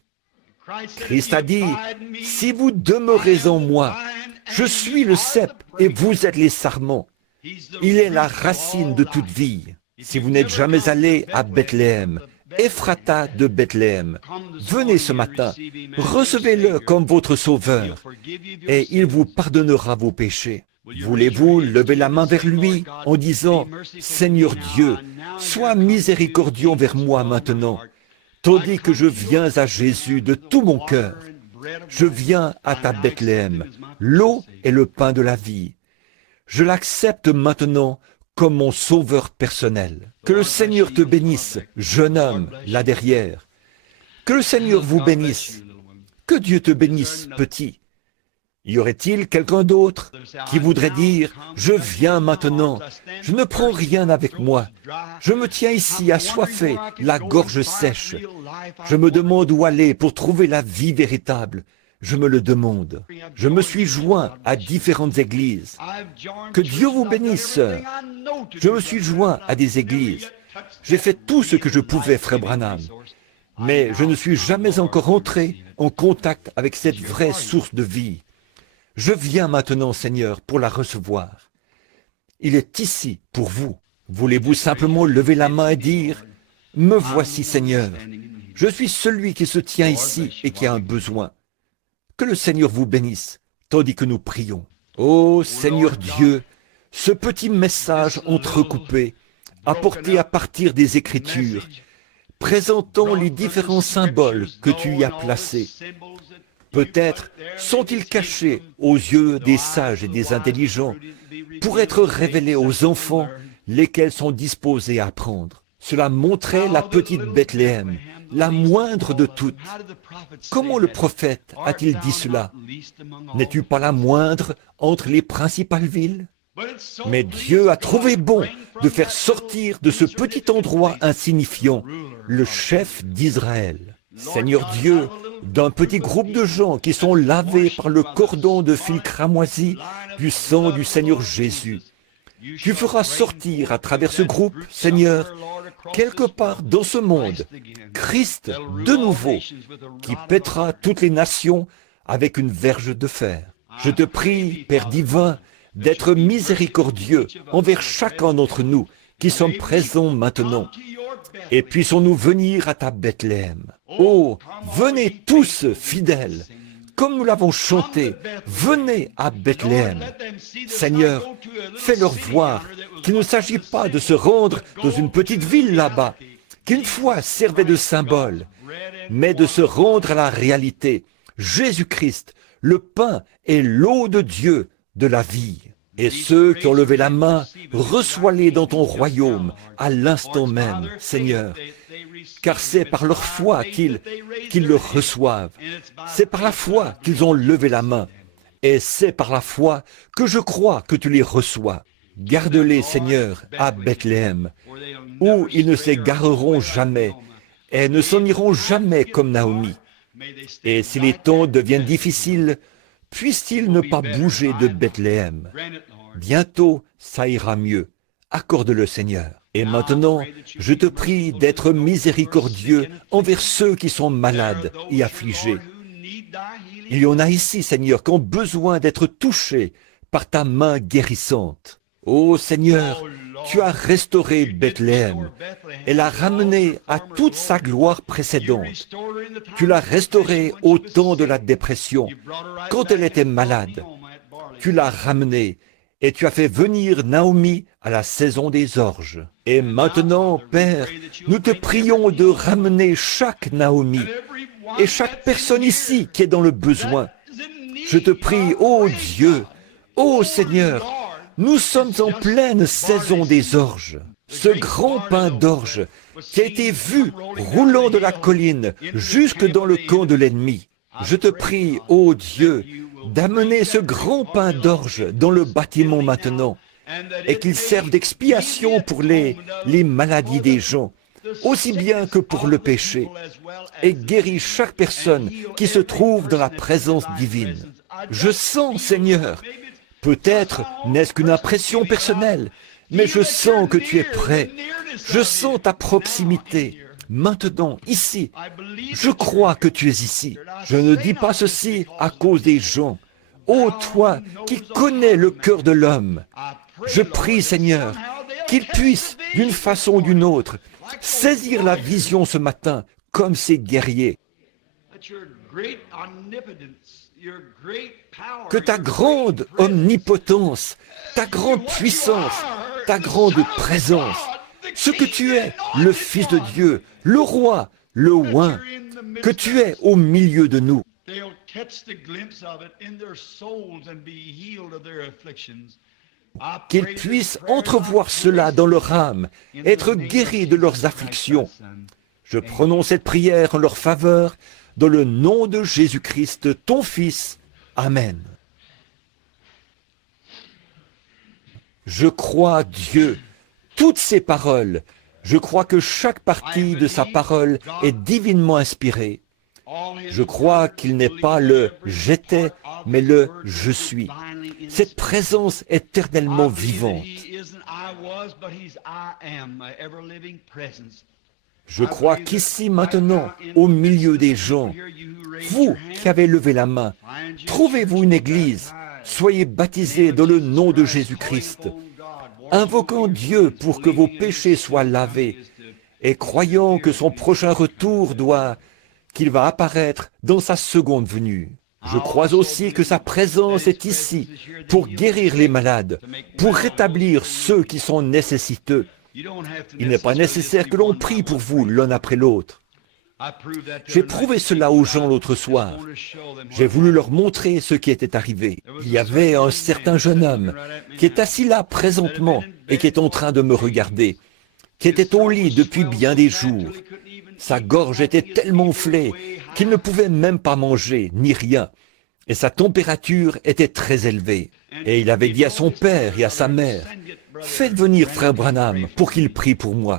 Christ a dit, « Si vous demeurez en moi, je suis le cep et vous êtes les sarments. Il est la racine de toute vie. » Si vous n'êtes jamais allé à Bethléem, Ephrata de Bethléem, venez ce matin, recevez-le comme votre sauveur, et il vous pardonnera vos péchés. Voulez-vous lever la main vers lui en disant, « Seigneur Dieu, sois miséricordieux envers moi maintenant, tandis que je viens à Jésus de tout mon cœur. Je viens à ta Bethléem, l'eau et le pain de la vie. Je l'accepte maintenant comme mon sauveur personnel. Que le Seigneur te bénisse, jeune homme, là derrière. Que le Seigneur vous bénisse. Que Dieu te bénisse, petit. Y aurait-il quelqu'un d'autre qui voudrait dire, « Je viens maintenant, je ne prends rien avec moi. Je me tiens ici assoiffé, la gorge sèche. Je me demande où aller pour trouver la vie véritable. Je me le demande. Je me suis joint à différentes églises. Que Dieu vous bénisse, sœur. Je me suis joint à des églises. J'ai fait tout ce que je pouvais, frère Branham. Mais je ne suis jamais encore entré en contact avec cette vraie source de vie. Je viens maintenant, Seigneur, pour la recevoir. Il est ici pour vous. Voulez-vous simplement lever la main et dire, « Me voici, Seigneur. Je suis celui qui se tient ici et qui a un besoin. Que le Seigneur vous bénisse, tandis que nous prions. Ô Seigneur Dieu, ce petit message entrecoupé, apporté à partir des Écritures, présentant les différents symboles que tu y as placés, peut-être sont-ils cachés aux yeux des sages et des intelligents pour être révélés aux enfants, lesquels sont disposés à apprendre. Cela montrait la petite Bethléem, la moindre de toutes. Comment le prophète a-t-il dit cela? N'es-tu pas la moindre entre les principales villes? Mais Dieu a trouvé bon de faire sortir de ce petit endroit insignifiant le chef d'Israël. Seigneur Dieu, d'un petit groupe de gens qui sont lavés par le cordon de fil cramoisi du sang du Seigneur Jésus, tu feras sortir à travers ce groupe, Seigneur, quelque part dans ce monde, Christ de nouveau, qui pètera toutes les nations avec une verge de fer. Je te prie, Père divin, d'être miséricordieux envers chacun d'entre nous qui sommes présents maintenant. Et puissons-nous venir à ta Bethléem. Oh, venez tous fidèles, comme nous l'avons chanté, venez à Bethléem. Seigneur, fais-leur voir qu'il ne s'agit pas de se rendre dans une petite ville là-bas, qui une fois servait de symbole, mais de se rendre à la réalité, Jésus-Christ, le pain et l'eau de Dieu, de la vie. Et ceux qui ont levé la main, reçois-les dans ton royaume à l'instant même, Seigneur. Car c'est par leur foi qu'ils le reçoivent. C'est par la foi qu'ils ont levé la main. Et c'est par la foi que je crois que tu les reçois. Garde-les, Seigneur, à Bethléem, où ils ne s'égareront jamais et ne s'en iront jamais comme Naomi. Et si les temps deviennent difficiles, puissent-ils ne pas bouger de Bethléem? Bientôt, ça ira mieux. Accorde-le, Seigneur. Et maintenant, je te prie d'être miséricordieux envers ceux qui sont malades et affligés. Il y en a ici, Seigneur, qui ont besoin d'être touchés par ta main guérissante. Ô Seigneur, tu as restauré Bethléem et l'as ramenée à toute sa gloire précédente. Tu l'as restaurée au temps de la dépression, quand elle était malade. Tu l'as ramenée et tu as fait venir Naomi à la saison des orges. Et maintenant, Père, nous te prions de ramener chaque Naomi et chaque personne ici qui est dans le besoin. Je te prie, ô Dieu, ô Seigneur, nous sommes en pleine saison des orges. Ce grand pain d'orge qui a été vu roulant de la colline jusque dans le camp de l'ennemi. Je te prie, ô Dieu, d'amener ce grand pain d'orge dans le bâtiment maintenant et qu'il serve d'expiation pour les maladies des gens, aussi bien que pour le péché, et guéris chaque personne qui se trouve dans la présence divine. Je sens, Seigneur, peut-être n'est-ce qu'une impression personnelle, mais je sens que tu es prêt. Je sens ta proximité. Maintenant, ici, je crois que tu es ici. Je ne dis pas ceci à cause des gens. Ô toi qui connais le cœur de l'homme, je prie, Seigneur, qu'il puisse, d'une façon ou d'une autre, saisir la vision ce matin comme ces guerriers. Que ta grande omnipotence, ta grande puissance, ta grande présence, ce que tu es, le Fils de Dieu, le Roi, le Oint, que tu es au milieu de nous. Qu'ils puissent entrevoir cela dans leur âme, être guéris de leurs afflictions. Je prononce cette prière en leur faveur, dans le nom de Jésus-Christ, ton Fils. Amen. Je crois, Dieu, toutes ces paroles. Je crois que chaque partie de sa parole est divinement inspirée. Je crois qu'il n'est pas le « j'étais », mais le « je suis ». Cette présence éternellement vivante. Je crois qu'ici, maintenant, au milieu des gens, vous qui avez levé la main, trouvez-vous une église, soyez baptisés dans le nom de Jésus-Christ, invoquant Dieu pour que vos péchés soient lavés et croyant que son prochain retour qu'il va apparaître dans sa seconde venue. Je crois aussi que sa présence est ici pour guérir les malades, pour rétablir ceux qui sont nécessiteux. Il n'est pas nécessaire que l'on prie pour vous l'un après l'autre. J'ai prouvé cela aux gens l'autre soir. J'ai voulu leur montrer ce qui était arrivé. Il y avait un certain jeune homme qui est assis là présentement et qui est en train de me regarder, qui était au lit depuis bien des jours. Sa gorge était tellement enflée qu'il ne pouvait même pas manger, ni rien, et sa température était très élevée. Et il avait dit à son père et à sa mère, « Faites venir frère Branham pour qu'il prie pour moi. »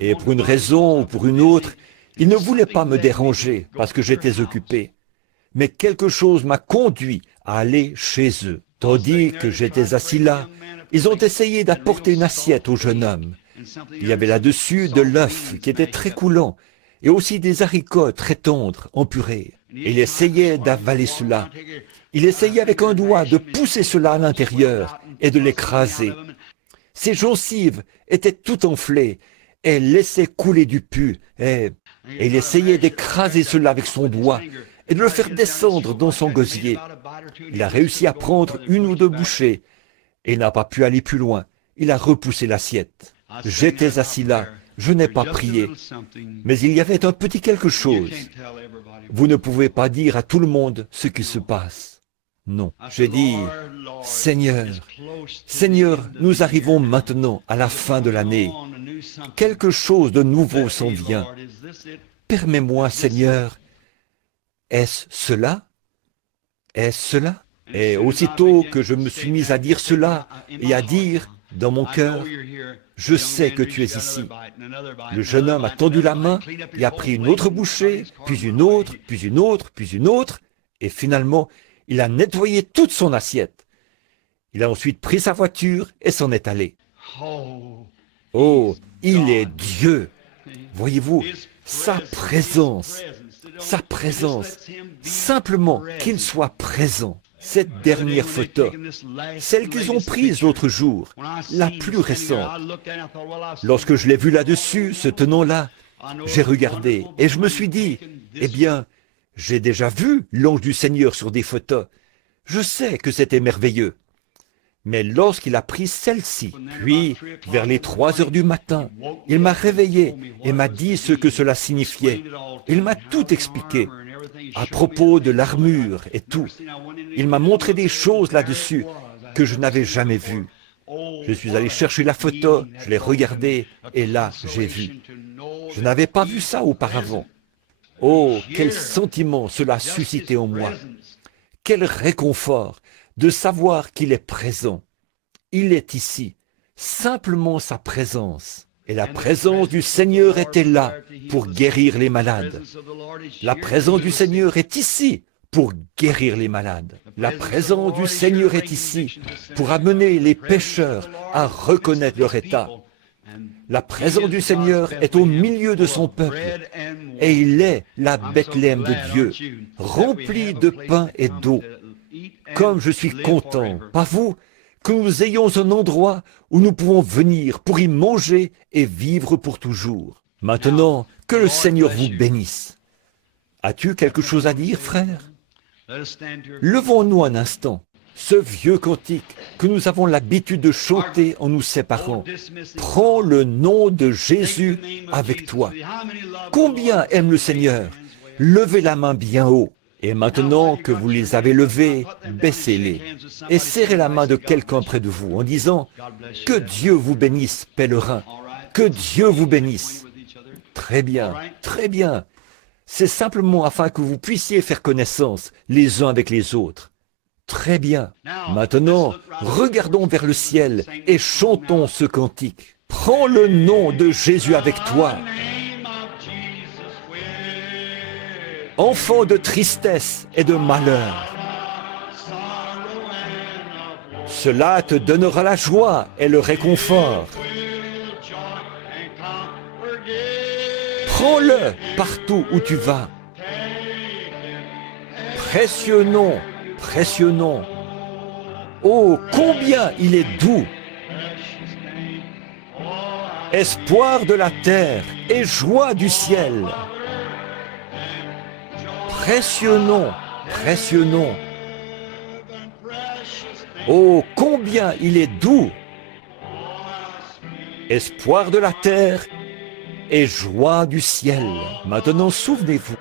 Et pour une raison ou pour une autre, il ne voulait pas me déranger parce que j'étais occupé. Mais quelque chose m'a conduit à aller chez eux. Tandis que j'étais assis là, ils ont essayé d'apporter une assiette au jeune homme. Il y avait là-dessus de l'œuf qui était très coulant et aussi des haricots très tendres en purée. Et il essayait d'avaler cela. Il essayait avec un doigt de pousser cela à l'intérieur et de l'écraser. Ses gencives étaient tout enflées et laissaient couler du pus. Et il essayait d'écraser cela avec son doigt et de le faire descendre dans son gosier. Il a réussi à prendre une ou deux bouchées et n'a pas pu aller plus loin. Il a repoussé l'assiette. J'étais assis là, je n'ai pas prié, mais il y avait un petit quelque chose. Vous ne pouvez pas dire à tout le monde ce qui se passe. Non, j'ai dit, Seigneur, Seigneur, nous arrivons maintenant à la fin de l'année. Quelque chose de nouveau s'en vient. Permets-moi, Seigneur, est-ce cela? Est-ce cela? Et aussitôt que je me suis mis à dire cela et à dire dans mon cœur, je sais que tu es ici. Le jeune homme a tendu la main et a pris une autre bouchée, puis une autre, puis une autre, puis une autre, et finalement, il a nettoyé toute son assiette. Il a ensuite pris sa voiture et s'en est allé. Oh, il est Dieu. Voyez-vous, sa présence, simplement qu'il soit présent. Cette dernière photo, celle qu'ils ont prise l'autre jour, la plus récente. Lorsque je l'ai vue là-dessus, ce tenant-là, j'ai regardé et je me suis dit, eh bien, j'ai déjà vu l'ange du Seigneur sur des photos. Je sais que c'était merveilleux. Mais lorsqu'il a pris celle-ci, puis, vers les 3 heures du matin, il m'a réveillé et m'a dit ce que cela signifiait. Il m'a tout expliqué, à propos de l'armure et tout. Il m'a montré des choses là-dessus que je n'avais jamais vues. Je suis allé chercher la photo, je l'ai regardée, et là, j'ai vu. Je n'avais pas vu ça auparavant. Oh, quel sentiment cela a suscité en moi. Quel réconfort de savoir qu'il est présent. Il est ici, simplement sa présence. Et la présence du Seigneur était là pour guérir les malades. La présence du Seigneur est ici pour guérir les malades. La présence du Seigneur est ici pour amener les pécheurs à reconnaître leur état. La présence du Seigneur est au milieu de son peuple et il est la Bethléem de Dieu, remplie de pain et d'eau. Comme je suis content, pas vous, que nous ayons un endroit où nous pouvons venir pour y manger et vivre pour toujours. Maintenant, que le Seigneur vous bénisse. As-tu quelque chose à dire, frère? Levons-nous un instant. Ce vieux cantique que nous avons l'habitude de chanter en nous séparant. Prends le nom de Jésus avec toi. Combien aime le Seigneur? Levez la main bien haut. Et maintenant que vous les avez levés, baissez-les et serrez la main de quelqu'un près de vous en disant « Que Dieu vous bénisse, pèlerin, que Dieu vous bénisse. » Très bien, très bien. C'est simplement afin que vous puissiez faire connaissance les uns avec les autres. Très bien. Maintenant, regardons vers le ciel et chantons ce cantique. Prends le nom de Jésus avec toi. Enfant de tristesse et de malheur, cela te donnera la joie et le réconfort. Prends-le partout où tu vas. Précieux nom, précieux nom. Oh, combien il est doux. espoir de la terre et joie du ciel. Précieux nom, précieux nom. Oh, combien il est doux! Espoir de la terre et joie du ciel. Maintenant, souvenez-vous.